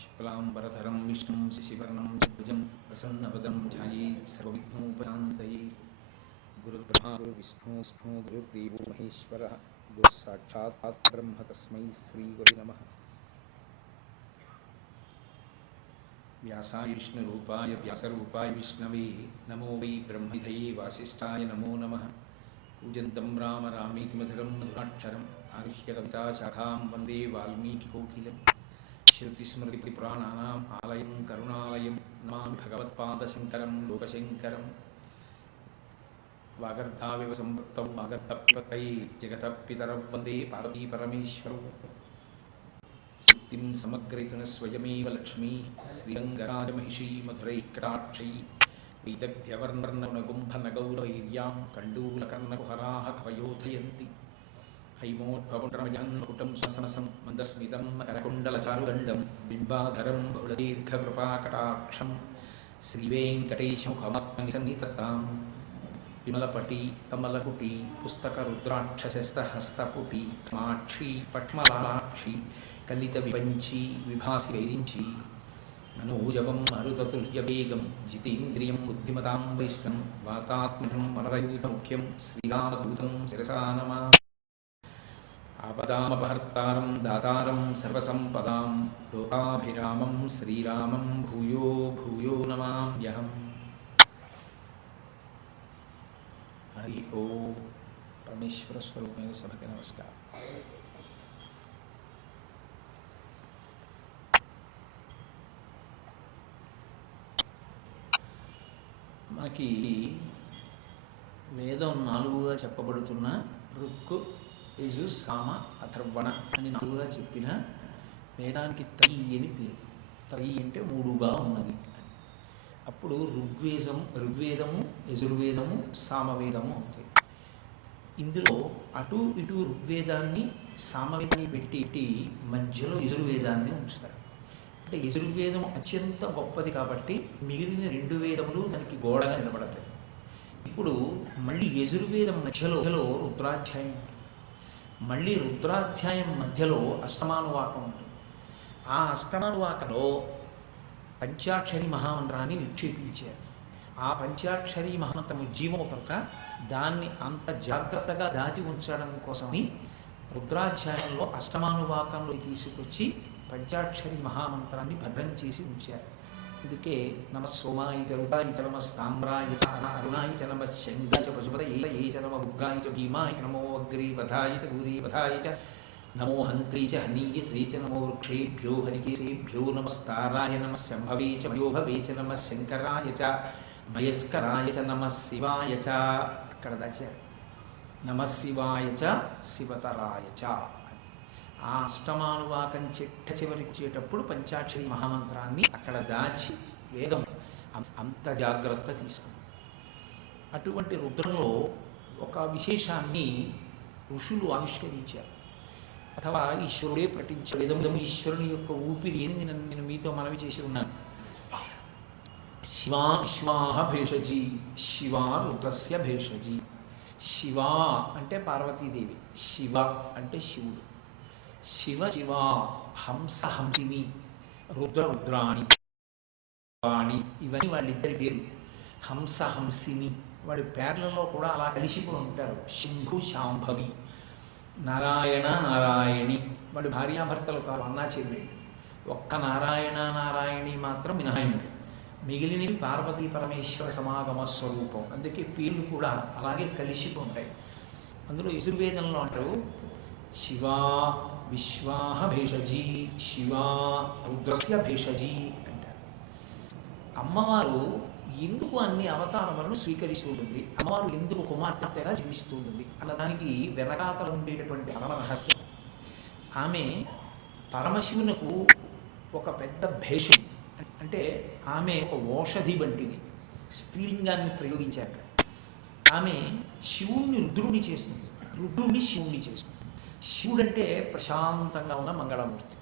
शुक्लांबरधरं विष्णुं शशिवर्णं चतुर्भुजं प्रसन्नवदनं ध्यायेत् सर्वविघ्नोपशान्तयेत्। गुरुर्ब्रह्मा गुरुर्विष्णु गुरुर्देवो महेश्वरः गुरुस्साक्षात् ब्रह्म तस्मै श्रीगुरुवे नमः। व्यासाय विष्णुरूपाय व्यासरूपाय विष्णवे नमो वै ब्रह्मनिधये वासिष्ठाय नमो नमः। कूजन्तं राम रामेति मधुरं मधुराक्षरम् आरुह्य कविताशाखां वन्दे वाल्मीकिकोकिलम्। श्रुतिस्मृतिपुराणानाम् आलयं करुणालयं नमामि भगवत्पादशङ्करं लोकशङ्करं। वागर्धाविव सम्पृक्तौ वागर्धप्रतये जगतः पितरौ वन्दे पार्वतीपरमेश्वरौ। सुक्तिं समग्रयितुः स्वयमेव लक्ष्मी श्रीरङ्गराजमहिषी मधुरैकटाक्षी वैदग्ध्यवर्णगुम्फनगौरवैर्यां कण्डूलकर्णकुहराः कवयोधयन्ति। हैमोद्भवपुण्ड्रमजन्मकुटं स्वसनसं मन्दस्मितं करकुण्डलचारुदण्डं बिम्बाधरं बहुलदीर्घकृपाकटाक्षं श्रीवेङ्कटेशमुखमात्मनिसन्निधत्तां विमलपटी कमलकुटी पुस्तकरुद्राक्षशस्तहस्तपुटी कामाक्षी पट्मलाक्षी कलितविपञ्ची विभासि वैरिञ्ची मनोजवं मरुततुल्यवेगं जितेन्द्रियं बुद्धिमतां वरिष्ठं वातात्मजं वरदयूतमुख्यं श्रीरामदूतं शिरसा नमामि। आपदामपहर्तारं दातारं सर्वसम्पदां लोकाभिरामं श्रीरामं भूयो भूयो नमाम्यहम्। हरि ओम। परमेश्वर स्वरूपమైన సభకి నమస్కారం। మనకి వేదం నాలుగుగా చెప్పబడుతున్న రుక్కు యజు సామ అథర్వణ అని నాలుగుగా చెప్పిన వేదానికి త్రయి అని పేరు. త్రయి అంటే మూడుగా ఉన్నది అని. అప్పుడు ఋగ్వేదము యజుర్వేదము సామవేదము అవుతాయి. ఇందులో అటు ఇటు ఋగ్వేదాన్ని సామవేదాన్ని పెట్టి మధ్యలో యజుర్వేదాన్ని ఉంచుతారు. అంటే యజుర్వేదం అత్యంత గొప్పది కాబట్టి మిగిలిన రెండు వేదములు దానికి గోడగా నిలబడతాయి. ఇప్పుడు మళ్ళీ యజుర్వేదం మధ్యలో రుద్రాధ్యాయం ఉంటుంది. మళ్ళీ రుద్రాధ్యాయం మధ్యలో అష్టమానువాకం ఉంటుంది. ఆ అష్టమానువాకంలో పంచాక్షరి మహామంత్రాన్ని నిక్షేపించారు. ఆ పంచాక్షరి మహామంత్రము జీవము కనుక దాన్ని అంత జాగ్రత్తగా దాచి ఉంచడం కోసమని రుద్రాధ్యాయంలో అష్టమానువాకంలో తీసుకొచ్చి పంచాక్షరి మహామంత్రాన్ని భద్రం చేసి ఉంచారు. అందుకే నమ సోమాయ చ రుద్రాయ చ నమ స్తామ్రాయ చ అరుణాయ చ నమ శంగాయ చ పశుపతయే చ నమ ఉగ్రాయ చ భీమాయ నమో అగ్రీవధాయ చ దూరీవధాయ చ నమో హంత్రీ చ హనీయసే చ నమో వృక్షేభ్యో హరికేశేభ్యో నమస్తారాయ నమ శంభవే చ మయోభవే చ నమ శంకరాయ చ మయస్కరాయ చ నమ శివాయ చ. అక్కడ దాచారు నమ శివాయ చ శివతరాయ చ. ఆ అష్టమానువాకం చివరికి వచ్చేటప్పుడు పంచాక్షరి మహామంత్రాన్ని అక్కడ దాచి వేదం అంత జాగ్రత్త తీసుకుంది. అటువంటి రుద్రంలో ఒక విశేషాన్ని ఋషులు ఆవిష్కరించారు, అథవా ఈశ్వరుడే ప్రకటించాడు. వేదం ఈశ్వరుని యొక్క ఊపిరి అని నేను మీతో మనవి చేసి ఉన్నాను. శివా విశ్వాహ భేషజీ, శివా రుద్రస్య భేషజీ. శివ అంటే పార్వతీదేవి, శివ అంటే శివుడు. శివ శివ హంస హంసిని, రుద్ర రుద్రాణి వాణి, ఇవన్నీ వాళ్ళిద్దరి పేర్లు. హంస హంసిని వాడి పేర్లలో కూడా అలా కలిసిపోయి ఉంటారు. శంభు శాంభవి, నారాయణ నారాయణి వాడి భార్యాభర్తలు కాదు, అన్నా చెల్లెళ్ళు. ఒక్క నారాయణ నారాయణి మాత్రం మినహాయింపు, మిగిలినవి పార్వతీ పరమేశ్వర సమాగమ స్వరూపం. అందుకే పేర్లు కూడా అలాగే కలిసిపోయి ఉంటాయి. అందులో యజుర్వేదంలో అంటారు శివా విశ్వాహ భేషజీ, శివా రుద్రస్య భేషజీ అంటారు. అమ్మవారు ఎందుకు అన్ని అవతారములను స్వీకరిస్తుంటుంది, అమ్మవారు ఎందుకు కుమార్తెగా జీవిస్తుంది అన్నదానికి వెనకాతలు ఉండేటటువంటి పరమ రహస్యం. ఆమె పరమశివునకు ఒక పెద్ద భేషం, అంటే ఆమె ఒక ఓషధి వంటిది. స్త్రీలింగాన్ని ప్రయోగించాక ఆమె శివుణ్ణి రుద్రుణ్ణి చేస్తుంది, రుద్రుణ్ణి శివుణ్ణి చేస్తుంది. శివుడంటే ప్రశాంతంగా ఉన్న మంగళమూర్తి,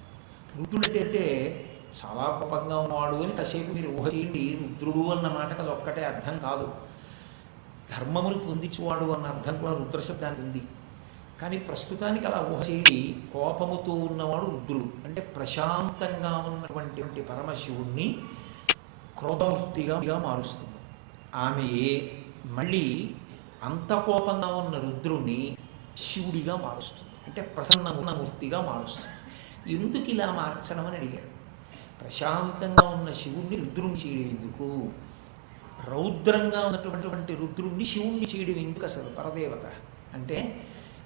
రుద్రుడంటే చాలా కోపంగా ఉన్నవాడు అని కాసేపు మీరు ఊహ చేయండి. రుద్రుడు అన్న మాటకు అది ఒక్కటే అర్థం కాదు, ధర్మమును పొందించువాడు అన్న అర్థం కూడా రుద్రశబ్దానికి ఉంది. కానీ ప్రస్తుతానికి అలా ఊహ చేయి కోపముతో ఉన్నవాడు రుద్రుడు. అంటే ప్రశాంతంగా ఉన్నటువంటి పరమశివుణ్ణి క్రోధమూర్తిగా మారుస్తుంది. ఆమె మళ్ళీ అంత కోపంగా ఉన్న రుద్రుణ్ణి శివుడిగా మారుస్తుంది. అంటే ప్రసన్నమూర్తిగా మారుస్తుంది. ఎందుకు ఇలా మార్చడం అని అడిగాడు. ప్రశాంతంగా ఉన్న శివుణ్ణి రుద్రుణ్ణి చేయడం ఎందుకు, రౌద్రంగా ఉన్నటువంటి రుద్రుణ్ణి శివుణ్ణి చేయడం ఎందుకు అసలు పరదేవత అంటే,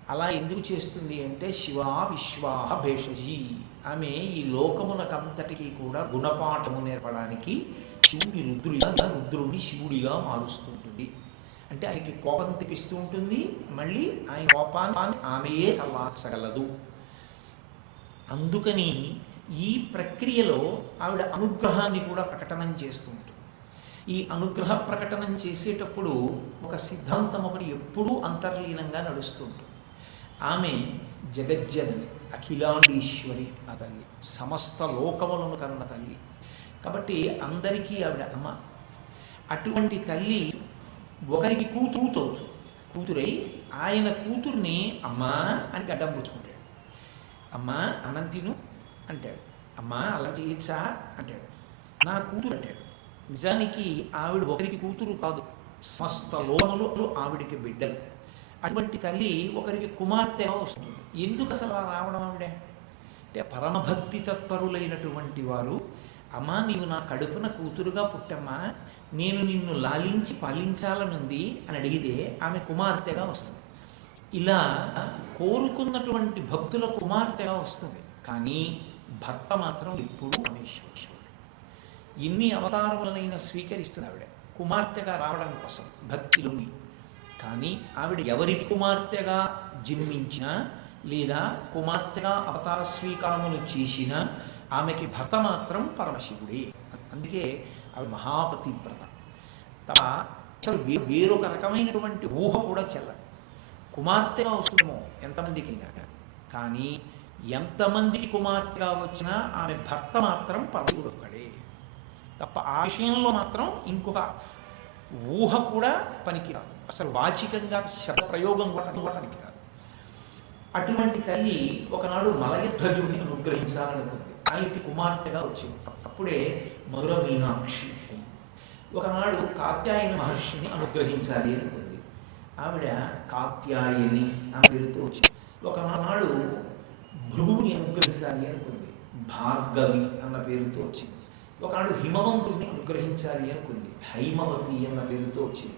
అలా ఎందుకు చేస్తుంది అంటే శివా విశ్వాహ భేషజీ, ఆమె ఈ లోకమునకంతటికీ కూడా గుణపాఠము నేర్పడానికి శివుడి రుద్రుణ్ణి శివుడిగా మారుస్తుంటుంది. అంటే ఆయనకి కోపం తెప్పిస్తూ ఉంటుంది, మళ్ళీ ఆయన కోపాన్ని ఆమెయే చల్లార్చగలదు. అందుకని ఈ ప్రక్రియలో ఆవిడ అనుగ్రహాన్ని కూడా ప్రకటనం చేస్తూ ఉంటుంది. ఈ అనుగ్రహ ప్రకటనం చేసేటప్పుడు ఒక సిద్ధాంతం ఒకటి ఎప్పుడూ అంతర్లీనంగా నడుస్తుంటుంది. ఆమె జగజ్జనని, అఖిలాండీశ్వరి ఆ తల్లి, సమస్త లోకములను కన్న తల్లి. కాబట్టి అందరికీ ఆవిడ అమ్మ. అటువంటి తల్లి ఒకరికి కూతురై ఆయన కూతుర్ని అమ్మా అని గడ్డం పుచ్చుకుంటాడు. అమ్మా అన్నం తిను అంటాడు. అమ్మా అలా చేయొచ్చా అంటాడు. నా కూతురు అంటాడు. నిజానికి ఆవిడ ఒకరికి కూతురు కాదు, సమస్త లోకములు ఆవిడికి బిడ్డలు. అటువంటి తల్లి ఒకరికి కుమార్తెగా వస్తుంది. ఎందుకు అసలు రావడం ఆవిడే అంటే, పరమభక్తి తత్పరులైనటువంటి వారు అమ్మా నీవు నా కడుపున కూతురుగా పుట్టమ్మా, నేను నిన్ను లాలించి పాలించాలనుంది అని అడిగితే ఆమె కుమార్తెగా వస్తుంది. ఇలా కోరుకున్నటువంటి భక్తుల కుమార్తెగా వస్తుంది. కానీ భర్త మాత్రం ఎప్పుడూ పరమేశ్వరుడు. ఎన్ని అవతారములనైనా స్వీకరిస్తుంది ఆవిడ కుమార్తెగా రావడం కోసం భక్తిలోని. కానీ ఆవిడ ఎవరికి కుమార్తెగా జన్మించినా లేదా కుమార్తెగా అవతార స్వీకారములు చేసినా ఆమెకి భర్త మాత్రం పరమశివుడే. అందుకే ఆవిడ మహాపతివ్రత. అసలు వేరొక రకమైనటువంటి ఊహ కూడా చెల్లదు. కుమార్తెగా వస్తుందేమో ఎంతమందికైనా, కానీ ఎంతమందికి కుమార్తెగా వచ్చినా ఆమె భర్త మాత్రం పరమశివుడు ఒక్కడే తప్ప ఆ విషయంలో మాత్రం ఇంకొక ఊహ కూడా పనికిరాదు. అసలు వాచికంగా శబ్ద ప్రయోగం కూడా పనికిరాదు. అటువంటి తల్లి ఒకనాడు మలయధ్వజుడిని అనుగ్రహించాలనుకుంది. ఆయనకి కుమార్తెగా వచ్చింది. అప్పుడే మధుర మీనాక్షి అయింది. ఒకనాడు కాత్యాయని మహర్షిని అనుగ్రహించాలి అనుకుంది. ఆవిడ కాత్యాయని అన్న పేరుతో వచ్చింది. ఒకనాడు భృగుని అనుగ్రహించాలి అనుకుంది. భార్గవి అన్న పేరుతో వచ్చింది. ఒకనాడు హిమవంతుడిని అనుగ్రహించాలి అనుకుంది. హైమవతి అన్న పేరుతో వచ్చింది.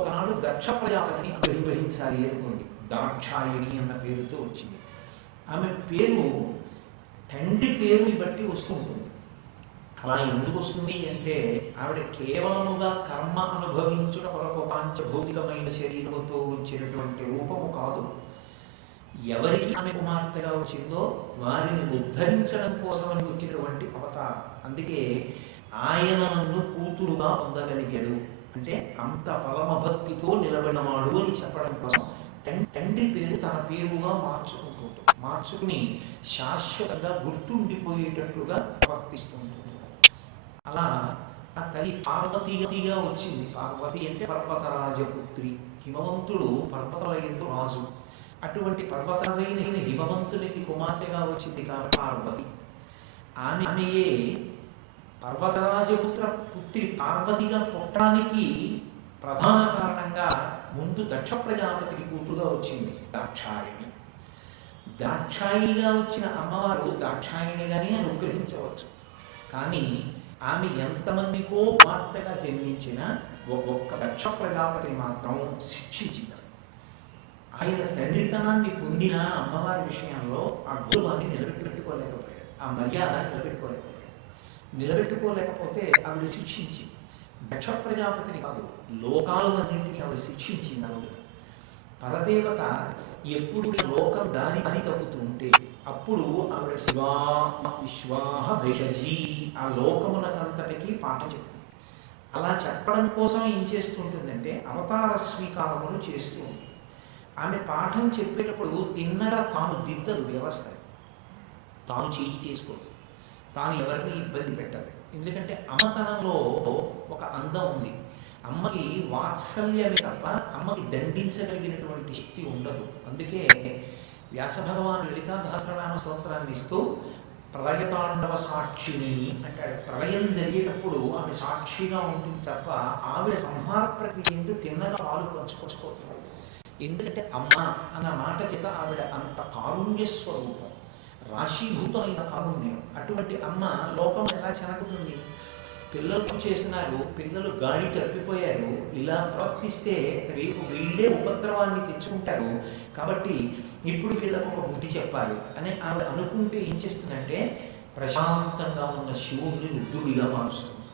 ఒకనాడు దక్ష ప్రజాపతిని అనుగ్రహించాలి అనుకుంది. దాక్షాయిణి అన్న పేరుతో వచ్చింది. ఆమె పేరు తండ్రి పేరుని బట్టి వస్తూ ఉంటుంది. అలా ఎందుకు వస్తుంది అంటే, ఆవిడ కేవలముగా కర్మ అనుభవించుట కొరకు పాంచభౌతికమైన శరీరముతో వచ్చినటువంటి రూపము కాదు. ఎవరికి ఆమె కుమార్తెగా వచ్చిందో వారిని ఉద్ధరించడం కోసమని వచ్చినటువంటి అవతారం. అందుకే ఆయన నన్ను కూతురుగా పొందగలిగాడు అంటే అంత పరమభక్తితో నిలబడినవాడు అని చెప్పడం కోసం తండ్రి పేరు తన పేరుగా మార్చుకుని శాశ్వతంగా గుర్తుండిపోయేటట్లుగా ప్రవర్తిస్తూ ఉంటుంది. అలా ఆ తల్లి పార్వతీగా వచ్చింది. పార్వతి అంటే పర్వతరాజపుత్రి. హిమవంతుడు పర్వతాల యందు రాజు. అటువంటి పర్వతరాజైన హిమవంతునికి కుమార్తెగా వచ్చింది కాబట్టి పార్వతి. ఆమెయే పర్వతరాజపుత్ర పుత్రి పార్వతిగా పుట్టడానికి ప్రధాన కారణంగా ముందు దక్ష ప్రజాపతికి కూతురుగా వచ్చింది దాక్షాయిణి. దాక్షాయినిగా వచ్చిన అమ్మవారు దాక్షాయినిగానే అనుగ్రహించవచ్చు. కానీ ఆమె ఎంతమందికో కుమార్తెగా జన్మించిన ఒక్క దక్ష ప్రజాపతిని మాత్రం శిక్షించింది. ఆయన తండ్రితనాన్ని పొందిన అమ్మవారి విషయంలో ఆ గౌరవాన్ని నిలబెట్టుకోలేకపోయాడు, ఆ మర్యాద నిలబెట్టుకోలేకపోతే ఆవిడ శిక్షించింది. దక్ష ప్రజాపతిని కాదు, లోకాలన్నింటినీ ఆవిడ శిక్షించింది. ఆవిడ పరదేవత ఎప్పుడు లోకం దాని తప్పుతూ ఉంటే అప్పుడు ఆవిడ శివా విశ్వాహ భేషజీ ఆ లోకమునకంతటికీ పాఠం చెప్తుంది. అలా చెప్పడం కోసం ఏం చేస్తుంటుందంటే అవతార స్వీకారములు చేస్తూ ఉంటుంది. ఆమె పాఠం చెప్పేటప్పుడు తిన్నగా తాను దిద్దదు వ్యవస్థ, తాను చేయి చేసుకోదు, తాను ఎవరిని ఇబ్బంది పెట్టదు. ఎందుకంటే అమ్మతనంలో ఒక అందం ఉంది. అమ్మకి వాత్సల్యమే తప్ప అమ్మకి దండించగలిగినటువంటి శక్తి ఉండదు. అందుకే వ్యాస భగవాను లలితా సహస్రనామ స్తోత్రాన్ని ఇస్తూ ప్రళయతాండవ సాక్షిని అంటాడు. ప్రళయం జరిగేటప్పుడు ఆమె సాక్షిగా ఉంటుంది తప్ప ఆవిడ సంహార ప్రక్రియ ఏంటో తిన్నగా పాలు పంచుకోవచ్చు. ఎందుకంటే అమ్మ అన్న మాట చేత ఆవిడ అంత కారుణ్య స్వరూపం, రాశీభూతమైన కారుణ్యం. అటువంటి అమ్మ లోకం ఎలా చెనకుతుంది? పిల్లలు చేసినారు, పిల్లలు గాడి తప్పిపోయారు, ఇలా ప్రవర్తిస్తే రేపు వీళ్ళే ఉపద్రవాన్ని తెచ్చుకుంటారు, కాబట్టి ఇప్పుడు వీళ్ళకు ఒక బుద్ధి చెప్పాలి అని ఆవిడ అనుకుంటే ఏం చేస్తుందంటే ప్రశాంతంగా ఉన్న శివుణ్ణి రుద్రుడిగా మారుస్తుంది.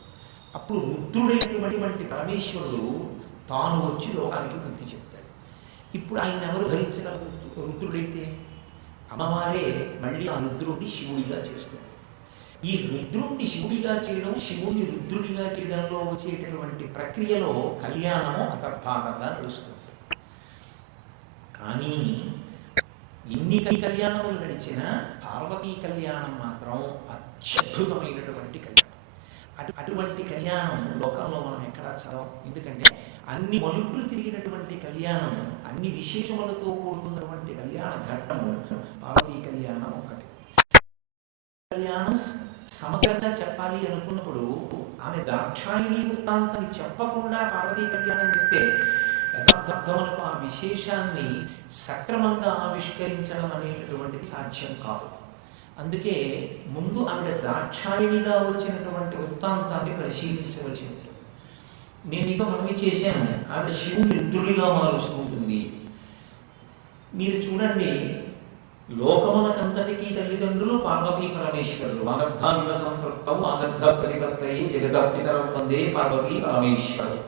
అప్పుడు రుద్రుడైనటువంటి పరమేశ్వరుడు తాను వచ్చి లోకానికి బుద్ధి చెప్తాడు. ఇప్పుడు ఆయన ఎవరు భరించగలరు? రుద్రుడైతే అమ్మవారే మళ్ళీ ఆ రుద్రుడిని శివుడిగా చేస్తుంది. ఈ రుద్రుడిని శివుడిగా చేయడం, శివుడిని రుద్రుడిగా చేయడంలో వచ్చేటటువంటి ప్రక్రియలో కళ్యాణము అంతర్భాగంగా నడుస్తుంది. కానీ ఎన్ని కళ్యాణములు నడిచినా పార్వతీ కళ్యాణం మాత్రం అత్యద్భుతమైనటువంటి కళ్యాణం. అటువంటి కళ్యాణం లోకంలో మనం ఎక్కడా చదవం. ఎందుకంటే అన్ని మలుపులు తిరిగినటువంటి కళ్యాణం, అన్ని విశేషములతో కూడుకున్నటువంటి కళ్యాణ ఘట్టము పార్వతీ కళ్యాణం ఒకటి. కళ్యాణం సమగ్రత చెప్పాలి అనుకున్నప్పుడు ఆమె దాక్షాయిణీ వృత్తాంతాన్ని చెప్పకుండా పార్వతీ కళ్యాణం చెప్తే యథార్థములకు ఆ విశేషాన్ని సక్రమంగా ఆవిష్కరించడం అనేటటువంటిది సాధ్యం కాదు. అందుకే ముందు ఆవిడ దాక్షాయిణిగా వచ్చినటువంటి వృత్తాంతాన్ని పరిశీలించవలసి ఉంటుంది. నేను ఇక మనవి చేశాను, ఆవిడ శివుని రుద్రుడిగా మారుస్తూ ఉంటుంది. మీరు చూడండి, లోకములకంతటికీ తల్లిదండ్రులు పార్వతీ పరమేశ్వరులు. వాగర్ధావివ సంపృక్తం వాగర్ధ ప్రతిపత్తయే జగదపితరం వందే పార్వతీ పరమేశ్వరు.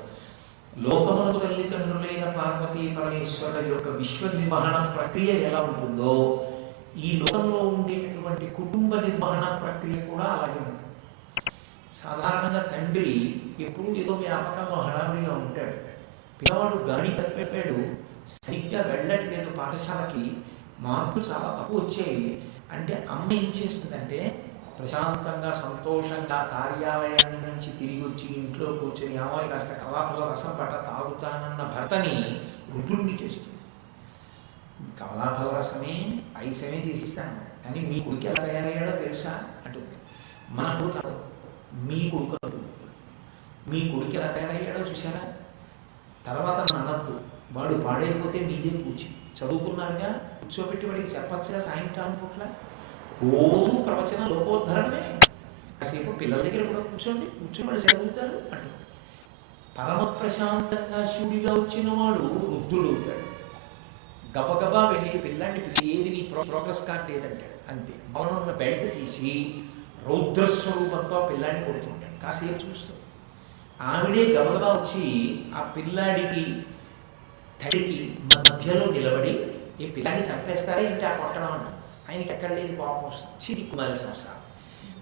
లోకములకు తల్లిదండ్రులైన పార్వతీ పరమేశ్వరుల యొక్క విశ్వ నిర్వహణ ప్రక్రియ ఎలా ఉంటుందో ఈ లోకంలో ఉండేటటువంటి కుటుంబ నిర్వహణ ప్రక్రియ కూడా అలాగే ఉంటుంది. సాధారణంగా తండ్రి ఎప్పుడూ ఏదో వ్యాపకంలో హడావిడిగా ఉంటాడు. పిల్లవాడు గాడి తప్పాడు, సరిగ్గా వెళ్ళట్లేదు పాఠశాలకి, మార్పులు చాలా తక్కువ వచ్చాయి అంటే అమ్మ ఏం చేస్తుందంటే ప్రశాంతంగా సంతోషంగా కార్యాలయాన్ని నుంచి తిరిగి వచ్చి ఇంట్లో కూర్చొని అమ్మాయి కాస్త కళాఫల రసం పట్ట తాగుతానన్న భర్తని రుద్రుణ్ణి చేస్తుంది. కమలాఫల రసమే ఐసమే చేసిస్తాను అని మీ కొడుకు ఎలా తయారయ్యాడో తెలుసా అంటుంది. మన కొడుకు మీ కొడుకు, మీ కొడుకు ఎలా తయారయ్యాడో చూసారా? తర్వాత నన్నద్దు, వాడు పాడైపోతే మీదే పూచి. చదువుకున్నారుగా, కూర్చోబెట్టి వాడికి చెప్పచ్చుగా సాయంకాలం పూట్ల రోజు ప్రవచన లోకోద్ధరణమే. కాసేపు పిల్లల దగ్గర కూడా కూర్చోండి, కూర్చొని వాడు చదువుతారు అంటు. పరమ ప్రశాంతంగా శివుడిగా వచ్చిన వాడు రుద్రుడు అవుతాడు. గబగబా వెళ్ళి పిల్లాన్ని ఏది నీ ప్రోగ్రెస్ కార్డు ఏదంటాడు, అంతే. భవనం ఉన్న బెల్ట్ తీసి రౌద్రస్వరూపంతో పిల్లాన్ని కొడుతుంటాడు. కాసేపు చూస్తూ ఆవిడే గబగబా వచ్చి ఆ పిల్లాడికి తడికి మధ్యలో నిలబడి ఈ పిల్లాన్ని చంపేస్తారా ఏంటి ఆ కొట్టడం అంట. ఆయనకి ఎక్కడ లేని కోపం వస్తుంది. చిరికుమారి సంసారం.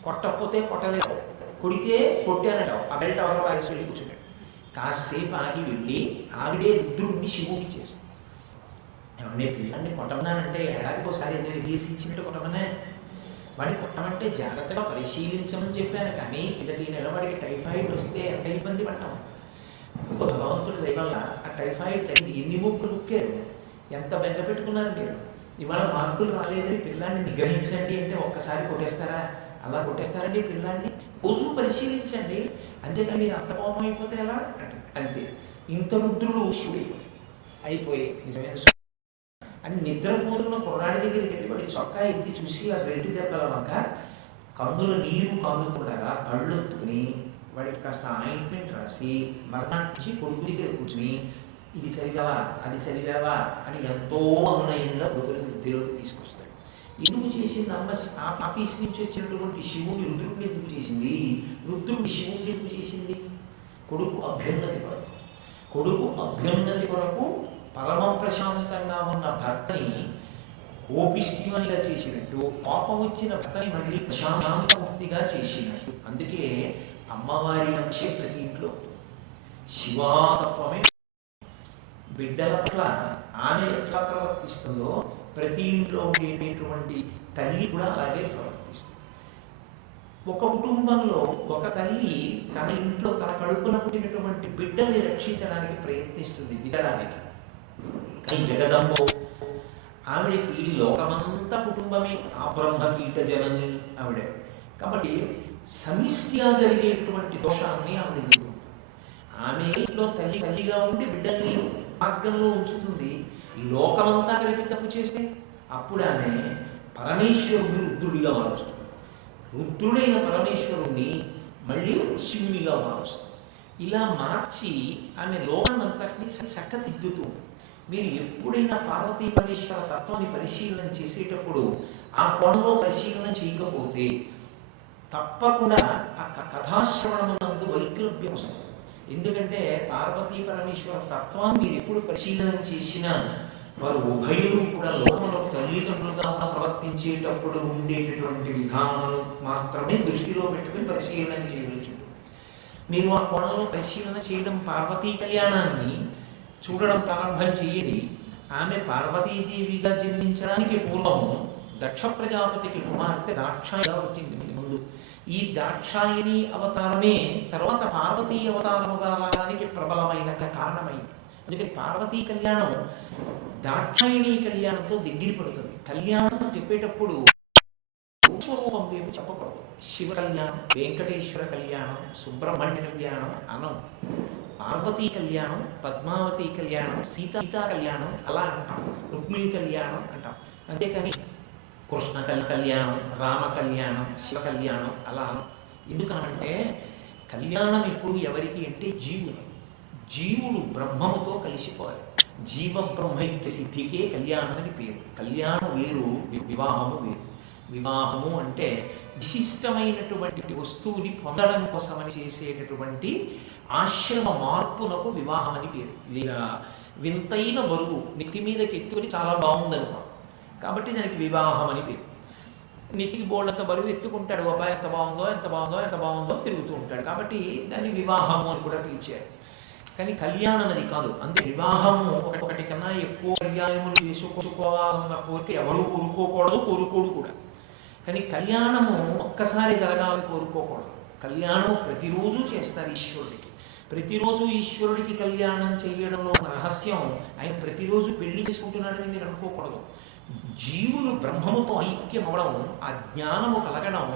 కొట్టకపోతే కొట్టలేవు, కొడితే కొట్టానంటావు. ఆ బెల్ట్ అవతల వాయిస్ వెళ్ళి కూర్చున్నాడు. కాసేపు ఆగి వెళ్ళి ఆవిడే రుద్రుడిని శివుడిని చేస్తుంది. ఏమన్నా పిల్లాన్ని కొట్టమన్నానంటే ఏడాదికి ఒకసారి ఏదో నిర్దేశించినట్టు కొట్టమనే. వాడిని కొట్టమంటే జాగ్రత్తగా పరిశీలించమని చెప్పాను. కానీ కిందటి నెలవాడికి టైఫాయిడ్ వస్తే ఎంత ఇబ్బంది పడ్డాం. భగవంతుడి దయ వల్ల ఆ టైఫాయిడ్ తగ్గింది. ఎన్ని ముక్కులు ముక్కారు, ఎంత బెంగ పెట్టుకున్నారు మీరు. ఇవాళ మార్పులు రాలేదని పిల్లాన్ని నిగ్రహించండి అంటే ఒక్కసారి కొట్టేస్తారా? అలా కొట్టేస్తారండి పిల్లాన్ని? రోజు పరిశీలించండి. అంతేకాని మీరు అంత కోపం అయిపోతే ఎలా అంతే. ఇంత రుద్రుడు శివుడు అయిపోయి నిజమైన అని నిద్రపోతున్న కుర్రాడి దగ్గరికి వెళ్ళి వాడి చొక్కా ఎత్తి చూసి ఆ బెల్ట్ దెబ్బల వంక కన్నుల నీరు కాలుతుండగా కళ్ళొత్తుకుని వాడికి కాస్త ఆయింట్మెంట్ రాసి మరణించి కొడుకు దగ్గర కూర్చుని ఇది చదివావా అది చదివావా అని ఎంతో అనునయంగా కొడుకుని వృద్ధిలోకి తీసుకొస్తాడు. ఎందుకు చేసింది అమ్మ? ఆఫీస్ నుంచి వచ్చినటువంటి శివుని రుద్రుడిని ఎందుకు చేసింది? రుద్రుడిని శివుడిని ఎందుకు చేసింది? కొడుకు అభ్యున్నతి కొరకు. కొడుకు అభ్యున్నతి కొరకు పరమ ప్రశాంతంగా ఉన్న భర్తని కోపిష్టిమనిగా చేసినట్టు, కోపం వచ్చిన భర్తని మళ్ళీ ప్రశాంతముక్తిగా చేసినట్టు. అందుకే అమ్మవారి అంశే ప్రతి ఇంట్లో శివాతత్వమే. బిడ్డల పట్ల ఆమె ఎట్లా ప్రవర్తిస్తుందో ప్రతి ఇంట్లో ఉండేటటువంటి తల్లి కూడా అలాగే ప్రవర్తిస్తుంది. ఒక కుటుంబంలో ఒక తల్లి తన ఇంట్లో తన కడుపున పుట్టినటువంటి బిడ్డల్ని రక్షించడానికి ప్రయత్నిస్తుంది, దిగడానికి. కానీ జగదంబో ఆవిడికి లోకమంతా కుటుంబమే, ఆ బ్రహ్మకీట జనని ఆవిడ. కాబట్టి సమిష్టిగా జరిగేటువంటి దోషాన్ని ఆవిడ దిగుతుంది. ఆమె ఇంట్లో తల్లిగా ఉండి బిడ్డల్ని మార్గంలో ఉంచుతుంది. లోకమంతా కలిపి తప్పు చేస్తే అప్పుడు ఆమె పరమేశ్వరుడిని రుద్రుడిగా మారుస్తుంది. రుద్రుడైన పరమేశ్వరుణ్ణి మళ్ళీ శివునిగా మారుస్తుంది. ఇలా మార్చి ఆమె లోకాన్నంతటినీ చక్కదిద్దుతుంది. మీరు ఎప్పుడైనా పార్వతీ పరమేశ్వర తత్వాన్ని పరిశీలన చేసేటప్పుడు ఆ కోణంలో పరిశీలన చేయకపోతే తప్పకుండా ఆ కథాశ్రవణమునందు వైక్లభ్యం వస్తుంది. ఎందుకంటే పార్వతీ పరమేశ్వర తత్వాన్ని మీరు ఎప్పుడు పరిశీలన చేసినా వారు ఉభయులు కూడా లోకంలో తల్లిదండ్రులుగా ప్రవర్తించేటప్పుడు ఉండేటటువంటి విధానాలను మాత్రమే దృష్టిలో పెట్టుకుని పరిశీలన చేయవలసి ఉంటుంది. మీరు ఆ కోణంలో పరిశీలన చేయడం, పార్వతీ కళ్యాణాన్ని చూడడం ప్రారంభం చేయండి. ఆమె పార్వతీదేవిగా జన్మించడానికి పూర్వము దక్ష ప్రజాపతికి కుమార్తె దాక్షాయిగా వచ్చింది ముందు. ఈ దాక్షాయిని అవతారమే తర్వాత పార్వతీ అవతారముగా రావడానికి ప్రబలమైన కారణమైంది. అందుకని పార్వతీ కళ్యాణం దాక్షాయిని కళ్యాణంతో దగ్గర పడుతుంది. కళ్యాణం చెప్పేటప్పుడు స్వరూపం వైపు చెప్పకూడదు. శివ కళ్యాణం, వెంకటేశ్వర కళ్యాణం, సుబ్రహ్మణ్య కళ్యాణం అనం. పార్వతీ కళ్యాణం, పద్మావతి కళ్యాణం, సీతా కళ్యాణం అలా అంటాం. రుక్మిణి కళ్యాణం అంటాం. అంతేకాని కృష్ణ కళ్యాణం, రామ కళ్యాణం, శివ కళ్యాణం అలా ఎందుకనంటే కళ్యాణం ఎప్పుడు ఎవరికి అంటే జీవుడు బ్రహ్మముతో కలిసిపోవాలి. జీవ బ్రహ్మైక్య సిద్ధికే కళ్యాణం అని పేరు. కళ్యాణం వేరు, వివాహము వేరు. వివాహము అంటే విశిష్టమైనటువంటి వస్తువుని పొందడం కోసమని చేసేటటువంటి ఆశ్రమ మార్పునకు వివాహం అని పేరు. లేదా వింతైన బరువు నెత్తి మీదకి ఎత్తుకొని చాలా బాగుందనుకో, కాబట్టి దానికి వివాహం అని పేరు. నెత్తికి బోళ్ళంత బరువు ఎత్తుకుంటాడు, అబ్బాయి ఎంత బాగుందో ఎంత బాగుందో ఎంత బాగుందో తిరుగుతూ ఉంటాడు, కాబట్టి దాన్ని వివాహము అని కూడా పిలిచారు. కానీ కళ్యాణం అది కాదు. అందుకే వివాహము ఒకటి కన్నా ఎక్కువ పర్యాయములు చేసుకోవాలన్న కోరిక ఎవరు కోరుకోడు కూడా. కానీ కళ్యాణము ఒక్కసారి జరగాలని కోరుకోకూడదు. కళ్యాణము ప్రతిరోజు చేస్తారు ఈశ్వరుడికి. ప్రతిరోజు ఈశ్వరుడికి కళ్యాణం చేయడంలో రహస్యం ఆయన ప్రతిరోజు పెళ్లి చేసుకుంటున్నాడని మీరు అనుకోకూడదు. జీవులు బ్రహ్మముతో ఐక్యమవడం, ఆ జ్ఞానము కలగడం,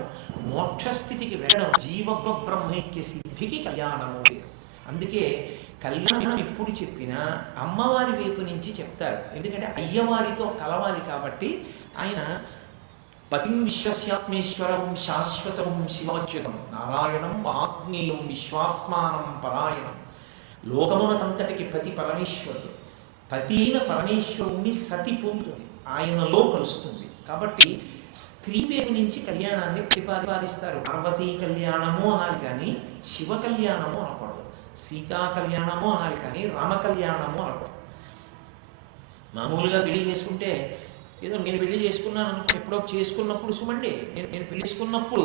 మోక్షస్థితికి వెళ్ళడం, జీవబ్రహ్మైక్య సిద్ధికి కళ్యాణము పేరు. అందుకే కళ్యాణం ఎప్పుడు చెప్పినా అమ్మవారి వైపు నుంచి చెప్తారు. ఎందుకంటే అయ్యవారితో కలవాలి కాబట్టి ఆయన పతిం విశ్వస్యాత్మేశ్వరం శాశ్వతం శివచ్యుతం నారాయణం ఆగ్నేయం విశ్వాత్మానం పరాయణం. లోకమునంతటికి పతి పరమేశ్వరుడు. పతి అయిన పరమేశ్వరుణ్ణి సతి పొందుతుంది, ఆయనలో కలుస్తుంది. కాబట్టి స్త్రీ వైపు నుంచి కళ్యాణాన్ని ప్రతిపాదిస్తారు. పార్వతీ కళ్యాణము అనాలి కానీ శివ కళ్యాణము అనకూడదు. సీతా కళ్యాణము అనాలి కానీ రామ కళ్యాణము అనకూడదు. మామూలుగా పెళ్లి చేసుకుంటే ఏదో నేను పెళ్లి చేసుకున్నాను అనుకో, ఎప్పుడో చేసుకున్నప్పుడు సుమండి నేను పెళ్లి చేసుకున్నప్పుడు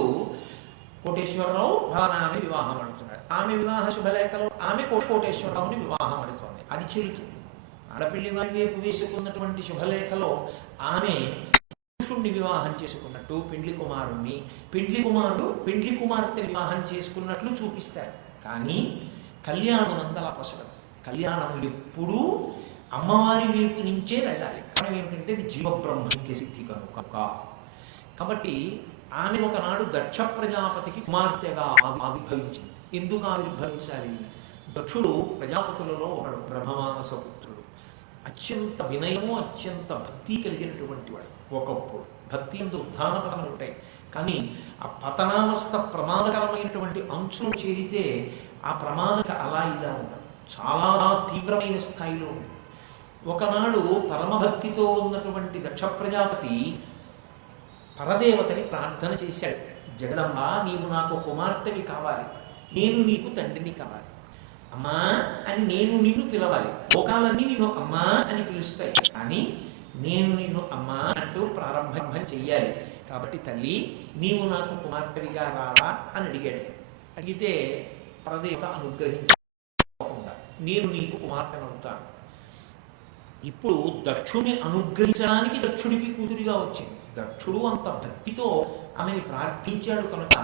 కోటేశ్వరరావు ఆమె వివాహం ఆడుతున్నాడు. ఆమె వివాహ శుభలేఖలో ఆమె కోటేశ్వరరావుని వివాహం ఆడుతోంది. అది చెల్లుతుంది. ఆడపిల్లి వారి వైపు వేసుకున్నటువంటి శుభలేఖలో ఆమె పురుషుణ్ణి వివాహం చేసుకున్నట్టు పెండ్లి కుమారుడు పెండ్లి కుమార్తె వివాహం చేసుకున్నట్లు చూపిస్తారు. కానీ కళ్యాణం అలా పొసగదు. కళ్యాణం ఎప్పుడూ అమ్మవారి వైపు నుంచే వెళ్ళాలి. కారణం ఏమిటంటే ఇది జీవబ్రహ్మైక్య సిద్ధి కనుక. కాబట్టి ఆమె ఒకనాడు దక్ష ప్రజాపతికి కుమార్తెగా ఆవిర్భవించింది. ఎందుకు ఆవిర్భవించాలి? దక్షుడు ప్రజాపతులలో ఒకడు, బ్రహ్మమానస పుత్రుడు. అత్యంత వినయము, అత్యంత భక్తి కలిగినటువంటి వాడు. ఒకప్పుడు భక్తి ఎందు ఉత్థాన పతనాలు ఉంటాయి. కానీ ఆ పతనావస్థ ప్రమాదకరమైనటువంటి అంచులు చేరితే ఆ ప్రమాదక అలా ఇలా ఉండదు, చాలా తీవ్రమైన స్థాయిలో ఉంది. ఒకనాడు పరమభక్తితో ఉన్నటువంటి దక్ష ప్రజాపతి పరదేవతని ప్రార్థన చేశాడు. జగదంబ, నీవు నాకు కుమార్తెవి కావాలి, నేను నీకు తండ్రిని కావాలి. అమ్మా అని నేను నిన్ను పిలవాలి. లోకాలన్నీ నిన్ను అమ్మా అని పిలుస్తాయి, కానీ నేను నిన్ను అమ్మా అంటూ ప్రారంభం చెయ్యాలి. కాబట్టి తల్లి, నీవు నాకు కుమార్తెవిగా రావా అని అడిగాడు. అడిగితే పరదేవత అనుగ్రహించకుండా నేను నీకు కుమార్తెను అవుతాను. ఇప్పుడు దక్షుని అనుగ్రహించడానికి దక్షుడికి కూతురిగా వచ్చింది. దక్షుడు అంత భక్తితో ఆమెని ప్రార్థించాడు కనుక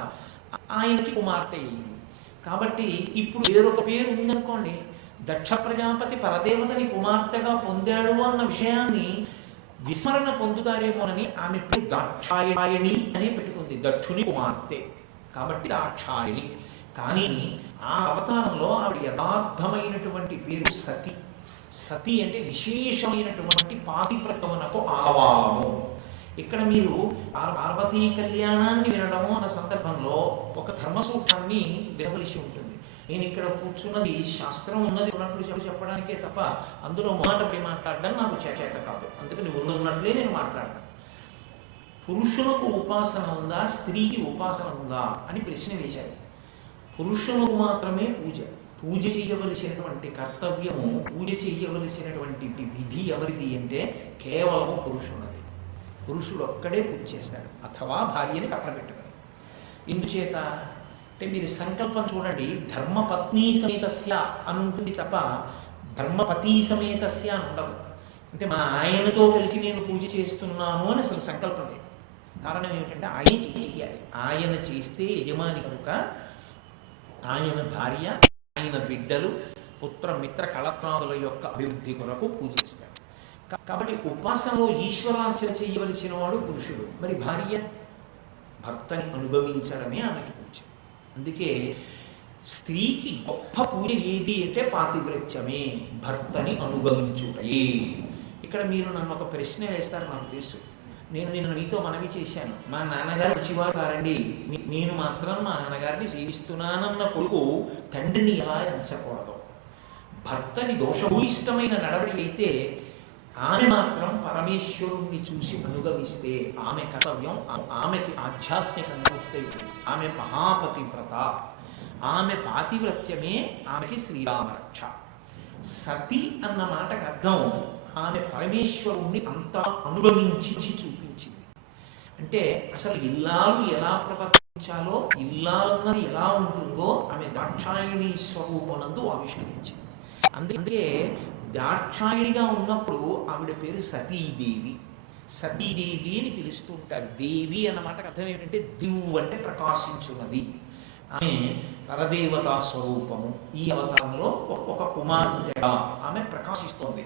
ఆయనకి కుమార్తె అయింది. కాబట్టి ఇప్పుడు వేరొక పేరు ఉందనుకోండి, దక్ష ప్రజాపతి పరదేవతని కుమార్తెగా పొందాడు అన్న విషయాన్ని విస్మరణ పొందుతారేమోనని ఆమె పేరు దాక్షాయణి అని పెట్టుకుంది, దక్షుని కుమార్తె కాబట్టి దాక్షాయణి. కానీ ఆ అవతారంలో ఆవిడ యథార్థమైనటువంటి పేరు సతి. సతి అంటే విశేషమైనటువంటి పాతివ్రతమునకు ఆవాహము. ఇక్కడ మీరు పార్వతీ కళ్యాణాన్ని వినడము అన్న సందర్భంలో ఒక ధర్మసూత్రాన్ని వినవలసి ఉంటుంది. నేను ఇక్కడ కూర్చున్నది శాస్త్రం ఉన్నది ఉన్నట్లు చెప్పడానికే తప్ప అందులో మాటపై మాట్లాడడం నాకు చేత కాదు. అందుకని ఉన్నట్లే నేను మాట్లాడతాను. పురుషులకు ఉపాసన ఉందా, స్త్రీకి ఉపాసన ఉందా అని ప్రశ్న వేశారు. పురుషులకు మాత్రమే పూజ చేయవలసినటువంటి కర్తవ్యము, పూజ చేయవలసినటువంటి విధి ఎవరిది అంటే కేవలము పురుషున్నది. పురుషుడు ఒక్కడే పూజ చేస్తాడు, అథవా భార్యని పక్కన పెట్టుకుని. ఇందుచేత అంటే మీరు సంకల్పం చూడండి, ధర్మపత్ని సమేతస్య అని ఉంటుంది తప్ప ధర్మపతి సమేతస్య అని ఉండదు. అంటే మా ఆయనతో కలిసి నేను పూజ చేస్తున్నాను అని అసలు సంకల్పం లేదు. కారణం ఏమిటంటే ఆయన చెయ్యాలి. ఆయన చేస్తే యజమాని కనుక ఆయన భార్య, ఆయన బిడ్డలు, పుత్ర మిత్ర కళత్రాదుల యొక్క అభివృద్ధి కొరకు పూజిస్తారు. కాబట్టి ఉపాసనలో ఈశ్వరార్చన చేయవలసిన వాడు పురుషుడు. మరి భార్య భర్తని అనుగమించడమే ఆమెకి పూజ. అందుకే స్త్రీకి గొప్ప పూజ ఏది అంటే పాతివ్రత్యమే, భర్తని అనుగమించుటయే. ఇక్కడ మీరు నన్ను ఒక ప్రశ్న వేస్తారు, నాకు తెలుసు. నేను మీతో మనవి చేశాను, మా నాన్నగారు మంచివారు కారండి, నేను మాత్రం మా నాన్నగారిని సేవిస్తున్నానన్న కొడుకు తండ్రిని ఎలా ఎంచకూడదు. భర్తని దోషభూయిష్టమైన నడవడి అయితే ఆమె మాత్రం పరమేశ్వరుణ్ణి చూసి అనుగమిస్తే ఆమె కర్తవ్యం ఆమెకి ఆధ్యాత్మికంగా వస్తుంది. ఆమె మహాపతివ్రత, ఆమె పాతివ్రత్యమే ఆమెకి శ్రీరామరక్ష. సతి అన్న మాటకు అర్థం ఆమె పరమేశ్వరుణ్ణి అంతా అనుగమించి చూపించింది. అంటే అసలు ఇల్లాలు ఎలా ప్రవర్తించాలో, ఇల్లాలన్నది ఎలా ఉంటుందో ఆమె దాక్షాయణి స్వరూపనందు ఆవిష్కరించింది. అందుకే దాక్షాయణిగా ఉన్నప్పుడు ఆవిడ పేరు సతీదేవి. సతీదేవి అని పిలుస్తూ ఉంటారు. దేవి అన్నమాటకు అర్థం ఏమిటంటే దివ్ అంటే ప్రకాశించున్నది. ఆమె పరదేవతా స్వరూపము. ఈ అవతారంలో ఒక కుమార్తెగా ఆమె ప్రకాశిస్తోంది.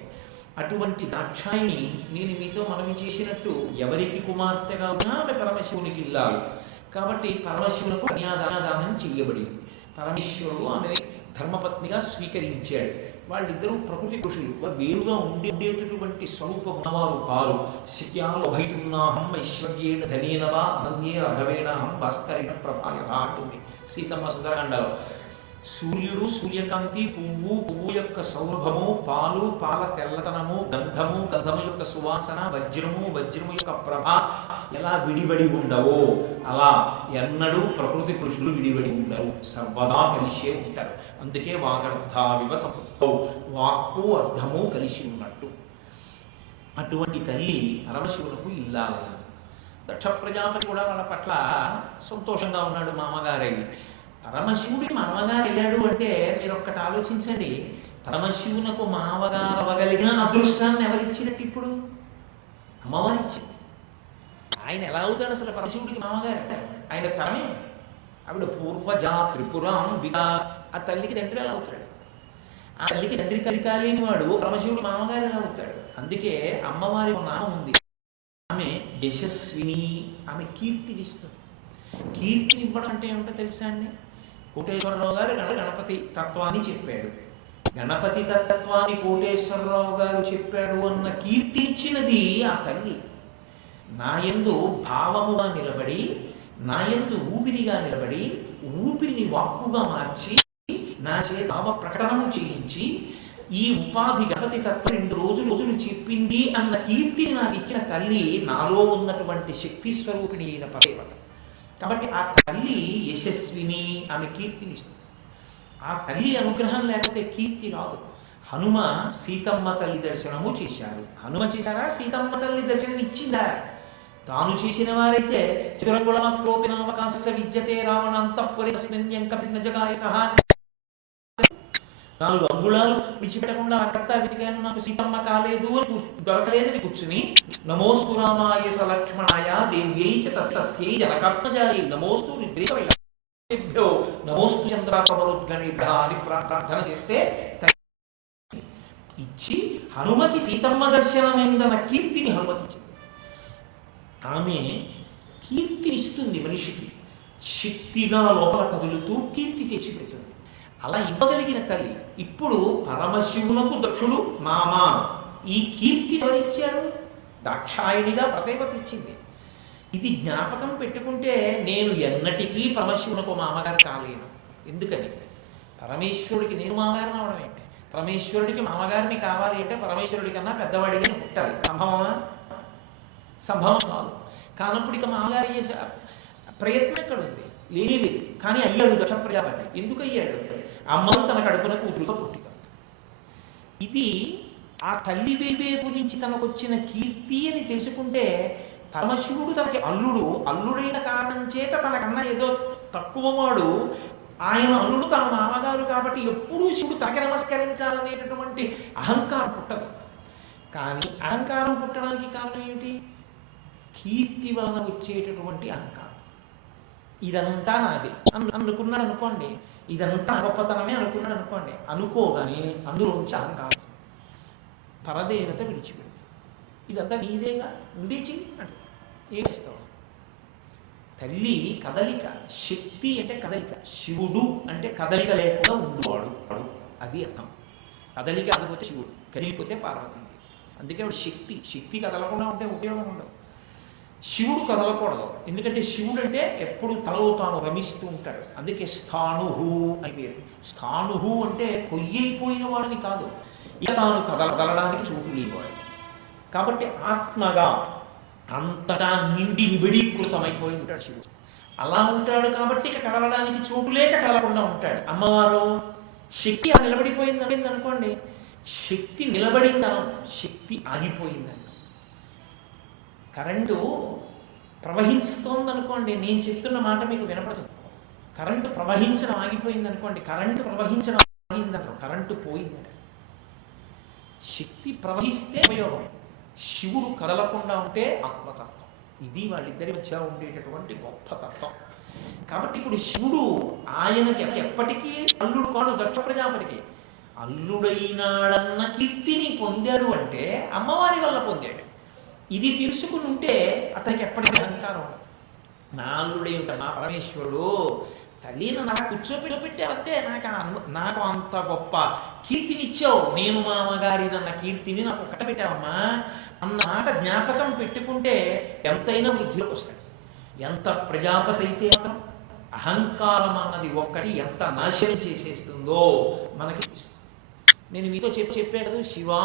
అటువంటి దాక్షాయిని నేను మీతో మనవి చేసినట్టు ఎవరికి కుమార్తెగా ఉన్నా ఆమె పరమశివునికి ఇల్లాలు. కాబట్టి పరమశివులకు కన్యాదానం చేయబడింది. పరమేశ్వరుడు ఆమెని ధర్మపత్నిగా స్వీకరించాడు. వాళ్ళిద్దరూ ప్రకృతి పురుషులు, వేరుగా ఉండేటటువంటి స్వరూపం ఉన్నవారు కారు. శక్యాలోభైతున్నాహం ఐశ్వర్యేణ ధనేనవా అనన్యే రఘవేణహం భాస్కరేణ ప్రభాయత అంటుంది సీతమ్మ సుందరకాండలో. సూర్యుడు, సూర్యకాంతి, పువ్వు యొక్క సౌరభము, పాలు పాల తెల్లతనము, గంధము యొక్క సువాసన, వజ్రము యొక్క ప్రభ ఎలా విడిబడి ఉండవో అలా ఎన్నడూ ప్రకృతి పురుషులు విడిబడి ఉండరు, సర్వదా కలిసే ఉంటారు. అందుకే వాగర్థావివ సంపృక్తౌ, వాక్కు అర్థము కలిసి ఉన్నట్టు. అటువంటి తల్లి పరమశివులకు ఇల్లాలి. దక్ష ప్రజాపతి కూడా వాళ్ళ పట్ల సంతోషంగా ఉన్నాడు మామగారై. పరమశివుడికి మామగారు అయ్యాడు అంటే మీరు ఒక్కటి ఆలోచించండి, పరమశివునకు మామగారు అవ్వగలిగిన అదృష్టాన్ని ఎవరిచ్చినట్టు? ఇప్పుడు అమ్మవారి ఇచ్చింది. ఆయన ఎలా అవుతాడు అసలు పరమశివుడికి మామగారు? ఆయన తరమే. ఆవిడ పూర్వజా త్రిపురం విగా, ఆ తల్లికి తండ్రి ఎలా అవుతాడు? ఆ తల్లికి తండ్రి కలికాలేని వాడు పరమశివుడి మామగారు ఎలా అవుతాడు? అందుకే అమ్మవారి నామం ఉంది, ఆమె యశస్విని, ఆమె కీర్తినిస్తుంది. కీర్తినివ్వడం అంటే ఏమిటో తెలుసా అండి? కోటేశ్వరరావు గారు గణపతి తత్వాన్ని చెప్పాడు. గణపతి తత్వాన్ని కోటేశ్వరరావు గారు చెప్పాడు అన్న కీర్తి ఇచ్చినది ఆ తల్లి. నాయందు భావముగా నిలబడి, నాయందు ఊపిరిగా నిలబడి, ఊపిరిని వాక్కుగా మార్చి, నా చేత భావ ప్రకటనము చేయించి, ఈ ఉపాధి గణపతి తత్వం 2 రోజులు చెప్పింది అన్న కీర్తిని నాకు ఇచ్చిన తల్లి నాలో ఉన్నటువంటి శక్తి స్వరూపిణి అయిన పరదేవత. కాబట్టి ఆ తల్లి యశస్విని, ఆమె కీర్తినిస్తుంది. ఆ తల్లి అనుగ్రహం లేకపోతే కీర్తి రాదు. హనుమ సీతమ్మ తల్లి దర్శనము చేశారు. హనుమ చేశారా? సీతమ్మ తల్లి దర్శనం ఇచ్చిందా? తాను చేసిన వారైతే చిరంగుళమాత్రోపినావకాశ విద్యతే రావణ అంతఃపురి తస్మిన్ యంకపిన జగాయ సహా 4 అంగుళాలు విడిచిపెట్టకుండా అంతా వెతికాను, నాకు సీతమ్మ కాలేదు అని దొరకలేదని కూర్చుని నమోస్తు రామాయ సలక్ష్మణాయ దేవ్యై చ తస్యై జనకాత్మజాయై నమోస్తు రుద్రేభ్యో నమోస్తు చంద్రాకమరుద్గణేభ్య అని ప్రార్థన చేస్తే ఇచ్చి హనుమకి సీతమ్మ దర్శనమైందన్న కీర్తిని హనుమకిచ్చింది. ఆమె కీర్తినిస్తుంది మనిషికి, శక్తిగా లోపల కదులుతూ కీర్తి తెచ్చిపెడుతుంది. అలా ఇవ్వగలిగిన తల్లి ఇప్పుడు పరమశివునకు దక్షుడు మామ, ఈ కీర్తి ఎవరిచ్చారు? దాక్షాయుడిగా ప్రదేవత ఇచ్చింది. ఇది జ్ఞాపకం పెట్టుకుంటే నేను ఎన్నటికీ పరమశివునకు మామగారు కాలేను. ఎందుకని? పరమేశ్వరుడికి నేను మామగారిని అవడం ఏంటి? పరమేశ్వరుడికి మామగారిని కావాలి అంటే పరమేశ్వరుడి కన్నా పెద్దవాడిగా పుట్టాలి. సంభవమా? సంభవం కాదు. కానప్పుడు ఇక మామగారు చేసే ప్రయత్నం ఎక్కడుంది? లేదు. కానీ అయ్యాడు దక్ష ప్రజాపతి. ఎందుకు అయ్యాడు? అమ్మను తన కడుపున కూతురుగా పుట్టి కనుక. ఇది ఆ తల్లి వేవేపు నుంచి తనకు వచ్చిన కీర్తి అని తెలుసుకుంటే పరమశివుడు తనకి అల్లుడైన కారణం చేత తనకన్నా ఏదో తక్కువ వాడు, ఆయన అల్లుడు తన మామగారు కాబట్టి ఎప్పుడూ శివుడు తనకి నమస్కరించాలనేటటువంటి అహంకారం పుట్టదు. కానీ అహంకారం పుట్టడానికి కారణం ఏమిటి? కీర్తి వలన వచ్చేటటువంటి అహంకారం. ఇదంతా నాది అనుకున్నాడు అనుకోండి, ఇదంతా గొప్పతనమే అనుకున్నాడు అనుకోండి, అనుకోగానే అందులోంచి అహంకారం పరదేవత విడిచిపెడుతుంది. ఇదంతా నీదేగా, నువ్వే చెయ్యి అంటే ఏం చేస్తావు? తల్లి కదలిక, శక్తి అంటే కదలిక, శివుడు అంటే కదలిక లేకుండా ఉండేవాడు, అది అర్థం. కదలిక ఆగిపోతే శివుడు, కదిలిపోతే పార్వతీదేవి. అందుకే వాడు శక్తి కదలకుండా ఉంటే ఉపయోగం ఉండదు. శివుడు కదలకూడదు, ఎందుకంటే శివుడు అంటే ఎప్పుడు తనలో తాను రమిస్తూ ఉంటాడు. అందుకే స్థాణుహు అని పేరు. స్థాణుహు అంటే కొయ్యైపోయిన వాడిని కాదు, ఇక తాను కదలడానికి చోటు లేనివాడు. కాబట్టి ఆత్మగా అంతటా నిండి నిబిడీకృతమైపోయి ఉంటాడు శివుడు. అలా ఉంటాడు కాబట్టి ఇక కదలడానికి చోటు లేక కదలకుండా ఉంటాడు. అమ్మవారు శక్తి నిలబడిపోయింది అనుకోండి, శక్తి నిలబడిందనం, శక్తి ఆగిపోయిందన్న. కరెంటు ప్రవహిస్తోందనుకోండి, నేను చెప్తున్న మాట మీకు వినపడుతుంది. కరెంటు ప్రవహించడం ఆగిపోయింది అనుకోండి, కరెంటు ప్రవహించడం ఆగిందన్నారు, కరెంటు పోయిందట. శక్తి ప్రవహిస్తే ఉపయోగం, శివుడు కదలకుండా ఉంటే ఆత్మతత్వం. ఇది వాళ్ళిద్దరి మధ్య ఉండేటటువంటి గొప్ప తత్వం. కాబట్టి ఇప్పుడు శివుడు ఆయనకి ఎప్పటికీ అల్లుడు కాడు, దక్ష ప్రజాపతికి అల్లుడైనాడన్న కీర్తిని పొందాడు అంటే అమ్మవారి వల్ల పొందాడు. ఇది తెలుసుకుని ఉంటే అతనికి ఎప్పటికీ అహంకారం. నా అల్లుడే ఉంటాడు, నా పరమేశ్వరుడు, తల్లిని నాకు కూర్చోపెట్టావంటే నాకు అంత గొప్ప కీర్తినిచ్చావు, నేను మామగారినన్న కీర్తిని నాకు కట్టబెట్టావమ్మా అన్న మాట జ్ఞాపకం పెట్టుకుంటే ఎంతైనా వృద్ధిలోకి వస్తాడు. ఎంత ప్రజాపతి అయితే మాత్రం అహంకారం అన్నది ఒక్కటి ఎంత నాశనం చేసేస్తుందో మనకి. నేను మీతో చెప్పే కదా, శివా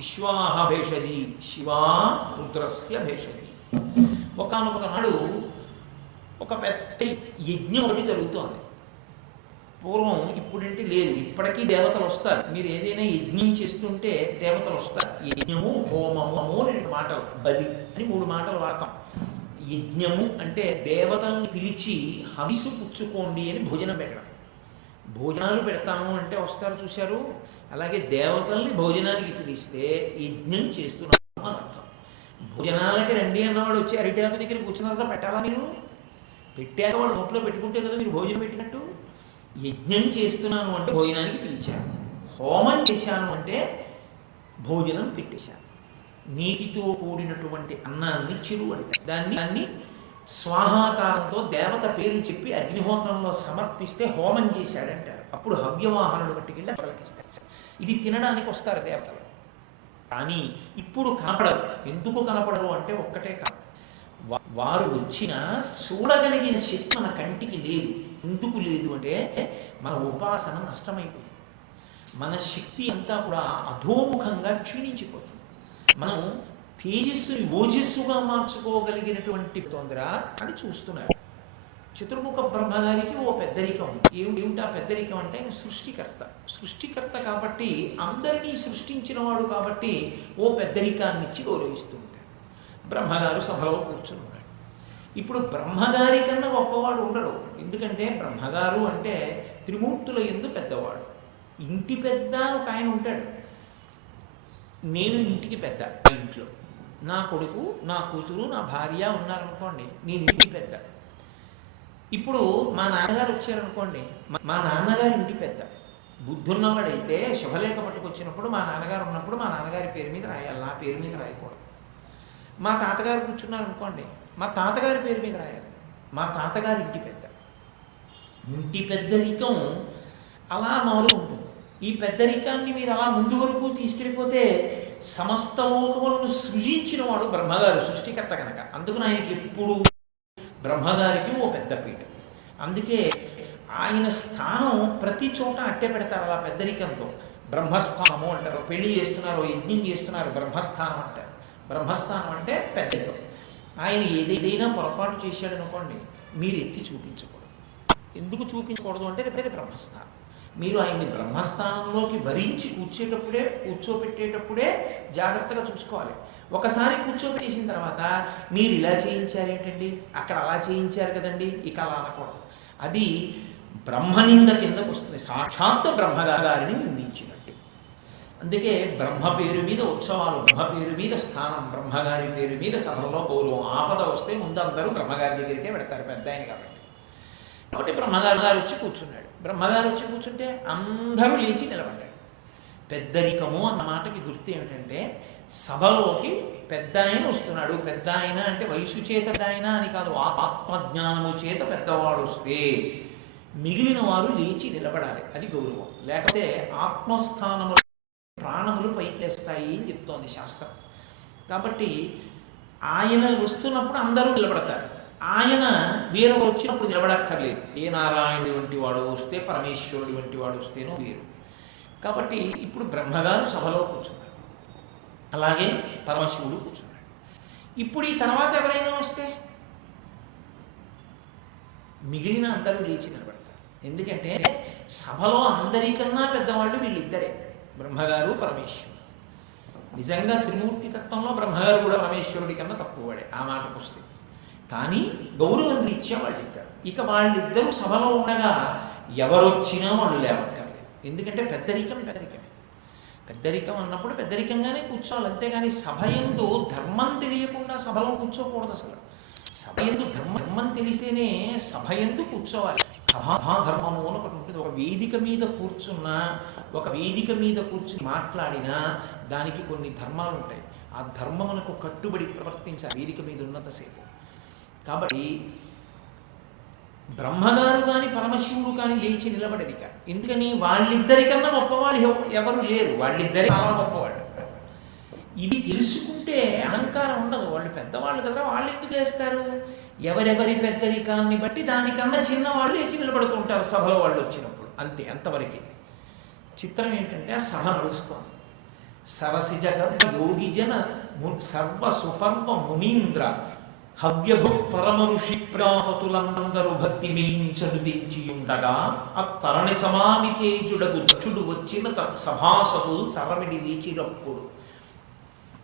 విశ్వాహ భేషజీ, శివా రుద్రస్య భేషజీ. ఒకానొక నాడు ఒక పెద్ద యజ్ఞం ఒకటి జరుగుతోంది. పూర్వం ఇప్పుడంటే లేదు, ఇప్పటికీ దేవతలు వస్తారు. మీరు ఏదైనా యజ్ఞం చేస్తుంటే దేవతలు వస్తారు. యజ్ఞము, హోమము అని 2 మాటలు, బలి అని 3 మాటలు వాడతాం. యజ్ఞము అంటే దేవతల్ని పిలిచి హవిసు పుచ్చుకోండి అని భోజనం పెట్టడం. భోజనాలు పెడతాము అంటే వస్తారు చూశారు, అలాగే దేవతల్ని భోజనానికి పిలిస్తే యజ్ఞం చేస్తున్నాము అని అర్థం. భోజనాలకి రండి అన్నవాడు వచ్చి అరిటాకు దగ్గర కూర్చున్న తర్వాత పెట్టాలా? మీరు పెట్టాక వాడు నోట్లో పెట్టుకుంటే కదా మీరు భోజనం పెట్టినట్టు. యజ్ఞం చేస్తున్నాను అంటే భోజనానికి పిలిచాను, హోమం చేశాను అంటే భోజనం పెట్టేశాను. నీతితో కూడినటువంటి అన్నాన్ని చిరు అంటే దాన్ని స్వాహాకారంతో దేవత పేరు చెప్పి అగ్నిహోత్రంలో సమర్పిస్తే హోమం చేశాడంటారు. అప్పుడు హవ్యవాహనుడు పట్టుకెళ్ళి పలకిస్తారు. ఇది తినడానికి వస్తారు దేవతలు. కానీ ఇప్పుడు కనపడరు. ఎందుకు కనపడరు అంటే ఒక్కటే కాదు, వారు వచ్చిన చూడగలిగిన శక్తి మన కంటికి లేదు. ఎందుకు లేదు అంటే మన ఉపాసన నష్టమైపోయింది. మన శక్తి అంతా కూడా అధోముఖంగా క్షీణించిపోతుంది. మనం తేజస్సుని ఓజస్సుగా మార్చుకోగలిగినటువంటి తొందర అని చూస్తున్నారు. చతుర్ముఖ బ్రహ్మగారికి ఓ పెద్దరికం. ఏమిటి ఆ పెద్దరికం అంటే ఆయన సృష్టికర్త కాబట్టి అందరినీ సృష్టించిన వాడు కాబట్టి ఓ పెద్దరికాన్ని ఇచ్చి గౌరవిస్తూ ఉంటాడు. బ్రహ్మగారు సభలో కూర్చుని ఉన్నాడు. ఇప్పుడు బ్రహ్మగారి కన్నా గొప్పవాడు ఉండడు. ఎందుకంటే బ్రహ్మగారు అంటే త్రిమూర్తుల యందు పెద్దవాడు. ఇంటి పెద్ద అని ఒక ఆయన ఉంటాడు. నేను ఇంటికి పెద్ద, ఆ ఇంట్లో నా కొడుకు, నా కూతురు, నా భార్య ఉన్నారనుకోండి, నేను ఇంటికి పెద్ద. ఇప్పుడు మా నాన్నగారు వచ్చారనుకోండి, మా నాన్నగారు ఇంటి పెద్ద. బుద్ధున్నవాడైతే శుభలేఖ పట్టుకొచ్చినప్పుడు మా నాన్నగారు ఉన్నప్పుడు మా నాన్నగారి పేరు మీద రాయాలి, నా పేరు మీద రాయకూడదు. మా తాతగారు కూర్చున్నారనుకోండి, మా తాతగారి పేరు మీద రాయాలి. మా తాతగారి ఇంటి పెద్ద. ఇంటి పెద్దరికం అలా మారు ఉంటుంది. ఈ పెద్దరికాన్ని మీరు అలా ముందు వరకు తీసుకెళ్ళిపోతే సమస్త లోకములను సృజించిన వాడు బ్రహ్మగారు, సృష్టికర్త కనుక. అందుకని ఆయనకి ఎప్పుడు బ్రహ్మగారికి ఓ పెద్ద పీఠ. అందుకే ఆయన స్థానం ప్రతి చోట అట్టే పెడతారు అలా పెద్దరికంతో. బ్రహ్మస్థానము అంటారు. పెళ్లి చేస్తున్నారు, యజ్ఞం చేస్తున్నారు, బ్రహ్మస్థానం అంటారు. బ్రహ్మస్థానం అంటే పెద్దరికం. ఆయన ఏదైనా పొరపాటు చేశాడు అనుకోండి, మీరు ఎత్తి చూపించకూడదు. ఎందుకు చూపించకూడదు అంటే రేపు బ్రహ్మస్థానం. మీరు ఆయన్ని బ్రహ్మస్థానంలోకి వరించి కూర్చోపెట్టేటప్పుడే జాగ్రత్తగా చూసుకోవాలి. ఒకసారి కూర్చోబెట్టేసిన తర్వాత మీరు ఇలా చేయించారేంటండి, అక్కడ అలా చేయించారు కదండి, ఇక అలా అనకూడదు. అది బ్రహ్మనింద కిందకు వస్తుంది, సాక్షాత్తు బ్రహ్మగారిని నిందించినట్టు. అందుకే బ్రహ్మ పేరు మీద ఉత్సవాలు, బ్రహ్మ పేరు మీద స్థానం, బ్రహ్మగారి పేరు మీద సభలో గౌరవం. ఆపద వస్తే ముందు అందరూ బ్రహ్మగారి దగ్గరికే పెడతారు, పెద్ద ఆయన కాబట్టి బ్రహ్మగారు వచ్చి కూర్చున్నాడు. బ్రహ్మగారు వచ్చి కూర్చుంటే అందరూ లేచి నిలబడ్డాడు. పెద్దరికము అన్న మాటకి గుర్తు ఏమిటంటే, సభలోకి పెద్ద ఆయన వస్తున్నాడు. పెద్ద ఆయన అంటే వయసు చేత ఆయన అని కాదు, ఆత్మజ్ఞానము చేత పెద్దవాడు వస్తే మిగిలిన వారు లేచి నిలబడాలి. అది గౌరవం. లేకపోతే ఆత్మస్థానము ప్రాణములు పైకేస్తాయి అని చెప్తోంది శాస్త్రం. కాబట్టి ఆయన వస్తున్నప్పుడు అందరూ నిలబడతారు. ఆయన వేరే వచ్చినప్పుడు నిలబడక్కర్లేదు. ఏ నారాయణుడి వంటి వాడు వస్తే, పరమేశ్వరుడి వంటి వాడు వస్తేనో వేరు. కాబట్టి ఇప్పుడు బ్రహ్మగారు సభలో కూర్చున్నారు, అలాగే పరమశివుడు కూర్చున్నాడు. ఇప్పుడు ఈ తర్వాత ఎవరైనా వస్తే మిగిలిన అందరూ లేచి నిలబడతారు. ఎందుకంటే సభలో అందరికన్నా పెద్దవాళ్ళు వీళ్ళిద్దరే, బ్రహ్మగారు పరమేశ్వరుడు. నిజంగా త్రిమూర్తి తత్వంలో బ్రహ్మగారు కూడా పరమేశ్వరుడి కన్నా తక్కువవాడే ఆ మాటకు వస్తే. కానీ గౌరవం రీత్యా వాళ్ళిద్దరు. ఇక వాళ్ళిద్దరూ సభలో ఉండగా ఎవరొచ్చినా వాళ్ళు లేవక్కర్లేదు. ఎందుకంటే పెద్దరికం అన్నప్పుడు పెద్దరికంగానే కూర్చోవాలి. అంతేగాని సభయందు ధర్మం తెలియకుండా సభలో కూర్చోకూడదు. అసలు సభయందు ధర్మం తెలిసేనే సభయందు కూర్చోవాలి. సభాధర్మము అని ఒకటి ఉంటుంది. ఒక వేదిక మీద కూర్చుని మాట్లాడినా దానికి కొన్ని ధర్మాలు ఉంటాయి. ఆ ధర్మములకు కట్టుబడి ప్రవర్తించాలి వేదిక మీద ఉన్నంతసేపు. కాబట్టి బ్రహ్మగారు కానీ పరమశివుడు కానీ లేచి నిలబడేదిక. ఎందుకని? వాళ్ళిద్దరికన్నా గొప్పవాళ్ళు ఎవరు లేరు, వాళ్ళిద్దరే చాలా గొప్పవాళ్ళు. ఇది తెలుసుకుంటే అహంకారం ఉండదు. వాళ్ళు పెద్దవాళ్ళు కదా, వాళ్ళు ఎందుకు లేస్తారు? ఎవరెవరి పెద్దరికాన్ని బట్టి దానికన్నా చిన్నవాళ్ళు లేచి నిలబడుతూ ఉంటారు సభలో వాళ్ళు వచ్చినప్పుడు. అంతే, అంతవరకు. చిత్రం ఏంటంటే ఆ సభ నడుస్తోంది. సరసిజ యోగిజన సర్వ సుపర్వ మునీంద్ర హవ్యభు పరమ ఋషి ప్రాపతులందరూ భక్తి మేయించను దించియుండగా ఆ తరణి సమాని తేజుడగు దక్షుడు వచ్చిన సభాసభు తరమిడి లేచినప్పుడు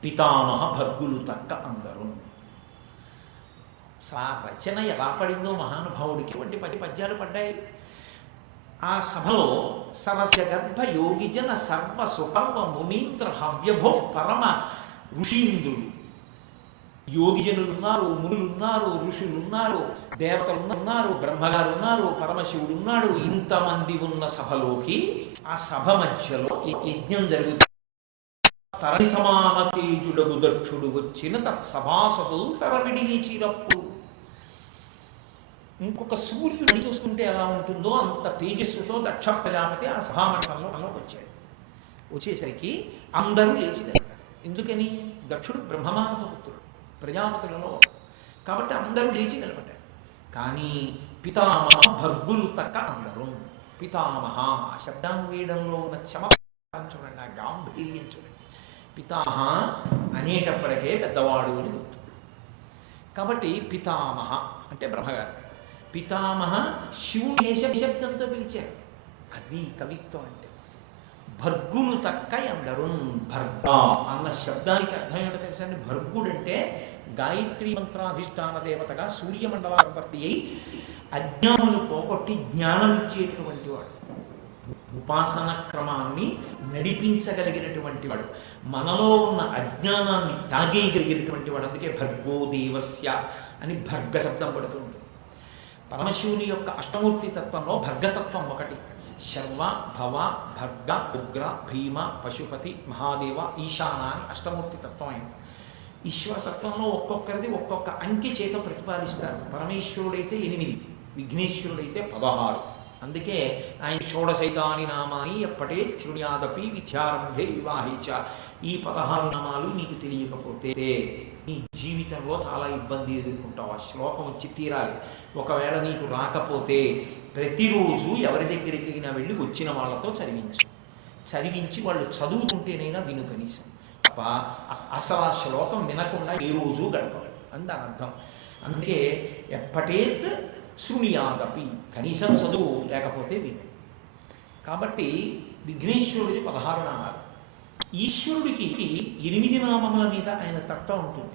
పితామహ భర్గులు తక్క అందరూ. రచన ఎలా పడిందో మహానుభావుడికి వంటి పద్యాలు పడ్డాయి. ఆ సభలో సరసగర్భ యోగిజన సర్వ సుపర్వ మునీంద్ర హవ్యభో పరమ ఋషీంద్రుడు. యోగిజనులు ఉన్నారు, మునులున్నారు, ఋషులున్నారు, దేవతలున్నారు, బ్రహ్మగారు ఉన్నారు, పరమశివుడు ఉన్నాడు. ఇంతమంది ఉన్న సభలోకి ఆ సభ మధ్యలో యజ్ఞం జరుగుతుంది. తరణి సమాన తేజుడగు దక్షుడు వచ్చిన తత్సభాసభు తరవిడి లేచినప్పుడు. ఇంకొక సూర్యుడు చూస్తుంటే ఎలా ఉంటుందో అంత తేజస్సుతో దక్ష ప్రజాపతి ఆ సభామండలంలో వచ్చాడు. వచ్చేసరికి అందరూ లేచి నిలబడ్డారు. ఎందుకని? దక్షుడు బ్రహ్మమానస పుత్రుడు, ప్రజాపతులలో. కాబట్టి అందరూ లేచి నిలబడ్డారు. కానీ పితామహ భర్గులు తక్క అందరూ. పితామహ ఆ శబ్దాన్వేదంలో ఉన్న చమత్కారం చూడండి, ఆ గాంభీర్యం చూడండి. పితామహ అనేటప్పటికే పెద్దవాడు అని గుర్తు. కాబట్టి పితామహ అంటే బ్రహ్మగారు. పితామహ శివుడు ఏ శబ్దంతో పిలిచారు? అది కవిత్వం అంటే. భర్గులు తక్క అందరూ. భర్గ అన్న శబ్దానికి అర్థం ఏంటో తెలుసా అండి? భర్గుడు అంటే గాయత్రీ మంత్రాధిష్టాన దేవతగా సూర్యమండలాధిపతి అయి అజ్ఞానులు పోగొట్టి జ్ఞానం ఇచ్చేటటువంటి వాడు. ఉపాసన క్రమాన్ని నడిపించగలిగినటువంటి వాడు, మనలో ఉన్న అజ్ఞానాన్ని తాగేయగలిగినటువంటి వాడు. అందుకే భర్గో దేవస్య అని భర్గ శబ్దం పడుతుంది. పరమశివుని యొక్క అష్టమూర్తి తత్వంలో భర్గతత్వం ఒకటి. శర్వ, భవ, భర్గ, ఉగ్ర, భీమ, పశుపతి, మహాదేవ, ఈశాన అని అష్టమూర్తి తత్వం అయింది. ఈశ్వరతత్వంలో ఒక్కొక్కరిది ఒక్కొక్క అంకె చేత ప్రతిపాదిస్తారు. పరమేశ్వరుడైతే 8, విఘ్నేశ్వరుడైతే 16. అందుకే ఆయన షోడశైతాని నామాని ఎప్పటే శృణ్యాదపి విద్యారంభే వివాహేచ. ఈ 16 నామాలు నీకు తెలియకపోతే నీ జీవితంలో చాలా ఇబ్బంది ఎదుర్కొంటావు. ఆ శ్లోకం వచ్చి తీరాలి. ఒకవేళ నీకు రాకపోతే ప్రతిరోజు ఎవరి దగ్గరికైనా వెళ్ళి వచ్చిన వాళ్ళతో చదివించి వాళ్ళు చదువుతుంటేనైనా విను కనీసం. తప్ప అసలు ఆ శ్లోకం వినకుండా ఏ రోజు గడపడు అని దాని అర్థం. అందుకే ఎప్పటేత్ శృణ్యాదపి, కనీసం చదువు, లేకపోతే విను. కాబట్టి విఘ్నేశ్వరుడికి 16 నామాలు. ఈశ్వరుడికి 8 నామముల మీద ఆయన తత్వం ఉంటుంది.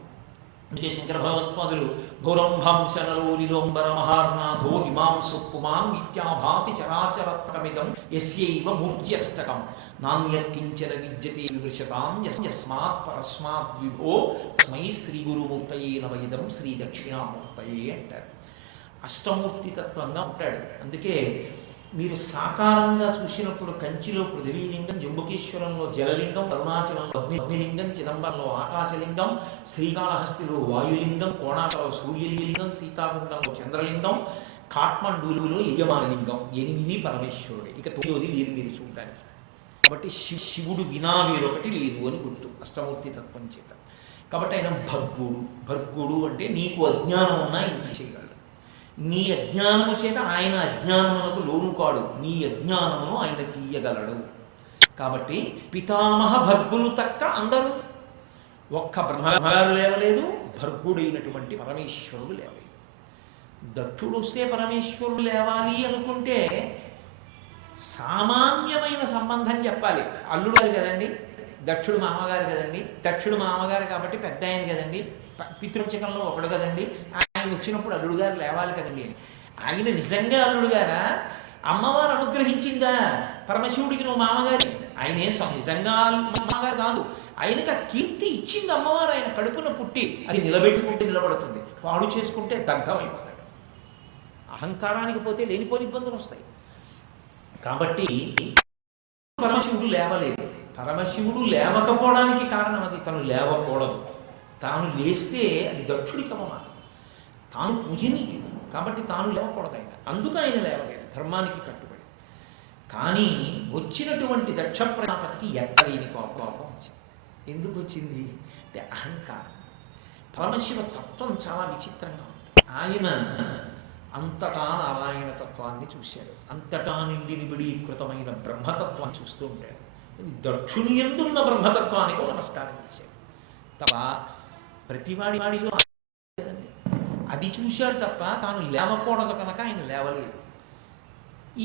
అందుకే శంకర భగవత్పాదులు గౌరంభంశనలో నిలోంబర మహార్నాథో హిమాంసు పుమాన్ విద్యాభాతి చరాచరత్మకమిదం యస్యైవ మూర్త్యష్టకం నాణ్యత్కించన విద్యతే వివృషతాం యస్మాత్ పరస్మాత్ విభో స్మై శ్రీ గురుమూర్తయే నవయిదం శ్రీ దక్షిణామూర్తయే అంటారు. అష్టమూర్తి తత్వంగా ఉంటాడు. అందుకే మీరు సాకారంగా చూసినప్పుడు కంచిలో పృథివీలింగం, జంబుకేశ్వరంలో జలలింగం, అరుణాచలంలో అగ్నిలింగం, చిదంబరంలో ఆకాశలింగం, శ్రీకాళహస్తిలో వాయులింగం, కోణాలలో సూర్యలింగం, సీతాకుండంలో చంద్రలింగం, కాఠ్మండూలులో యజమానలింగం. 8 పరమేశ్వరుడే. ఇక 9ది లేదు మీరు చూడడానికి. కాబట్టి శివుడు వినా వేరొకటి లేదు అని గుర్తు అష్టమూర్తి తత్వం చేత. కాబట్టి ఆయన భర్గుడు అంటే నీకు అజ్ఞానం ఉన్నా ఇంటి చేయగలడు. నీ అజ్ఞానము చేత ఆయన అజ్ఞానమునకు లోను కాడు. నీ అజ్ఞానమును ఆయన తీయగలడు. కాబట్టి పితామహ భర్గులు తక్క అందరూ. ఒక్క బ్రహ్మగారు లేవలేదు, భర్గుడైనటువంటి పరమేశ్వరుడు లేవలేదు. దక్షుడు వస్తే పరమేశ్వరుడు లేవాలి అనుకుంటే సామాన్యమైన సంబంధం చెప్పాలి. అల్లుడు గారు కదండి, దక్షుడు మామగారు కదండి, దక్షుడు మామగారు కాబట్టి పెద్ద ఆయన కదండి, పితృచకంలో ఒకడు కదండి, ఆయన వచ్చినప్పుడు అల్లుడు గారు లేవాలి కదండి అని. ఆయన నిజంగా అల్లుడు గారా? అమ్మవారు అనుగ్రహించిందా పరమశివుడికి నువ్వు మామగారి? ఆయనే నిజంగా మామగారు కాదు. ఆయనకి ఆ కీర్తి ఇచ్చింది అమ్మవారు. ఆయన కడుపున పుట్టి అది నిలబెట్టుకుంటే నిలబడుతుంది, పాడు చేసుకుంటే దగ్ధమైపోతాడు. అహంకారానికి పోతే లేనిపోని ఇబ్బందులు వస్తాయి. కాబట్టి పరమశివుడు లేవలేదు. పరమశివుడు లేవకపోవడానికి కారణం అది తను లేవకూడదు. తాను లేస్తే అది దక్షుడికి అవమానం. తాను పూజనీయుడు కాబట్టి తాను లేవకూడదు. ఆయన అందుకు ఆయన లేవలేదు, ధర్మానికి కట్టుబడి. కానీ వచ్చినటువంటి దక్ష ప్రజాపతికి ఎక్కలేని కోపం వచ్చింది. ఎందుకు వచ్చింది అంటే అహంకారం. పరమశివ తత్వం చాలా విచిత్రంగా ఉంటుంది. ఆయన అంతటా నారాయణ తత్వాన్ని చూశాడు, అంతటా నిండి నిబిడీకృతమైన బ్రహ్మతత్వాన్ని చూస్తూ ఉంటాడు. దక్షుని ఎందున్న బ్రహ్మతత్వానికి నమస్కారం చేశాడు తప్ప ప్రతివాడిలో అది చూశాడు తప్ప తాను లేవకూడదు కనుక ఆయన లేవలేదు.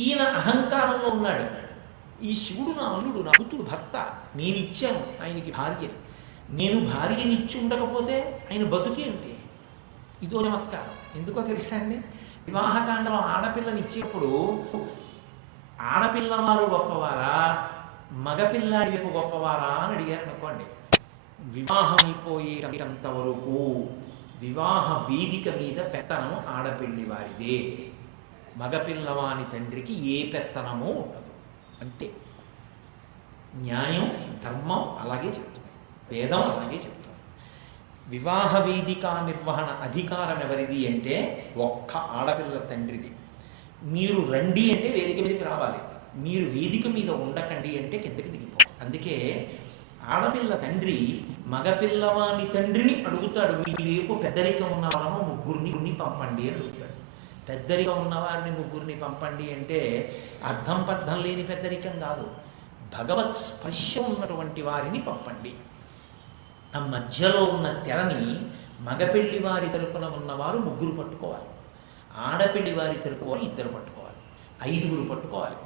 ఈయన అహంకారంలో ఉన్నాడు. ఈ శివుడు నా అల్లుడు, నా కూతుడు, భర్త, నేను ఇచ్చాను ఆయనకి భార్యని. నేను భార్యని ఇచ్చి ఉండకపోతే ఆయన బతుకేమిటి? ఇదో చమత్కారం. ఎందుకో తెలుసా అండి, వివాహకాండలో ఆడపిల్లని ఇచ్చేప్పుడు ఆడపిల్లవారు గొప్పవారా, మగపిల్లాడి వైపు గొప్పవారా అని అడిగారు అనుకోండి. వివాహమైపోయేటంత వరకు వివాహ వేదిక మీద పెత్తనం ఆడపిల్లి వారిదే. మగపిల్లవాని తండ్రికి ఏ పెత్తనమో ఉండదు. అంటే న్యాయం, ధర్మం అలాగే చెప్తుంది, వేదం అలాగే చెప్తుంది. వివాహ వేదిక నిర్వహణ అధికారం ఎవరిది అంటే ఒక్క ఆడపిల్ల తండ్రిది. మీరు రండి అంటే వేదిక మీదకి రావాలి, మీరు వేదిక మీద ఉండకండి అంటే కిందకి దిగిపోవాలి. అందుకే ఆడపిల్ల తండ్రి మగపిల్లవాని తండ్రిని అడుగుతాడు, మీ వైపు పెద్దరికం ఉన్న వాళ్ళను ముగ్గురిని పంపండి అని అడుగుతాడు. పెద్దరికం ఉన్నవారిని ముగ్గురిని పంపండి అంటే అర్థం పర్థం లేని పెద్దరికం కాదు, భగవత్ స్పర్శ ఉన్నటువంటి వారిని పంపండి. ఆ మధ్యలో ఉన్న తెరని మగపెళ్లి వారి తరపున ఉన్నవారు 3 పట్టుకోవాలి, ఆడపిల్లి వారి తరపు 2 పట్టుకోవాలి, 5 పట్టుకోవాలి.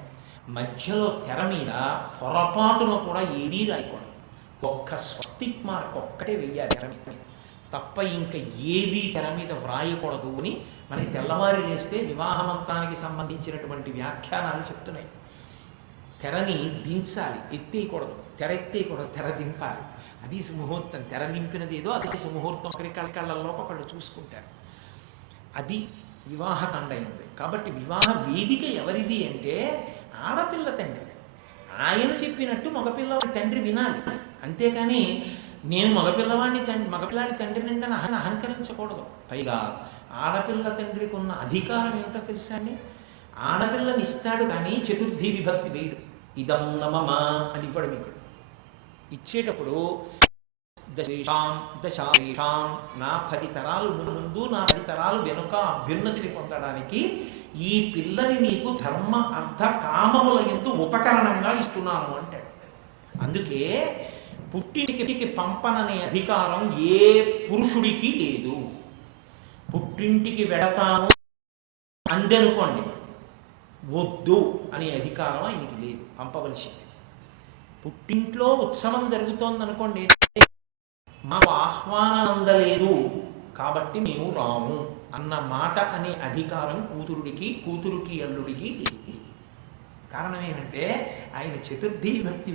మధ్యలో తెర మీద పొరపాటున కూడా ఏదీ రాయకూడదు. ఒక్క స్వస్తిక్ మార్క్ ఒక్కటే వెయ్యాలి తెర మీద తప్ప ఇంకా ఏది తెర మీద వ్రాయకూడదు అని మనకి తెల్లవారి లేస్తే వివాహ మంత్రానికి సంబంధించినటువంటి వ్యాఖ్యానాలు చెప్తున్నాయి. తెరని దించాలి, ఎత్తేయకూడదు, తెర ఎత్తేయకూడదు, తెర దింపాలి. అది సుముహూర్తం. తెర దింపినది ఏదో అది సుముహూర్తం. ఒకరి కళ్ళల్లో ఒకళ్ళు చూసుకుంటారు. అది వివాహకాండ అయింది. కాబట్టి వివాహ వేదిక ఎవరిది అంటే ఆడపిల్ల తండ్రి. ఆయన చెప్పినట్టు మగపిల్లవాడి తండ్రి వినాలి. అంతేకాని నేను మగపిల్లాడి తండ్రి నిండా అహంకరించకూడదు. పైగా ఆడపిల్ల తండ్రికి ఉన్న అధికారం ఏమిటో తెలుసా అండి? ఆడపిల్లని ఇస్తాడు కానీ చతుర్థి విభక్తి వేయడు. ఇదం నమమా అని ఇవ్వడు. మీకు ఇచ్చేటప్పుడు దశాం నా 10 తరాలు ముందు నా 10 తరాలు వెనుక అభ్యున్నతిని పొందడానికి ఈ పిల్లని నీకు ధర్మ అర్థ కామముల యందు ఉపకరణంగా ఇస్తున్నాను అంటాడు. అందుకే పుట్టింటికి పంపననే అధికారం ఏ పురుషుడికి లేదు. పుట్టింటికి వెడతాను అందనుకోండి, వద్దు అనే అధికారం ఆయనకి లేదు, పంపవలసింది. పుట్టింట్లో ఉత్సవం జరుగుతోందనుకోండి, మాకు ఆహ్వానం అందలేదు కాబట్టి మేము రాము అన్న మాట అనే అధికారం కూతురుకి అల్లుడికి లేదు. కారణం ఏమంటే ఆయన చతుర్థి భక్తి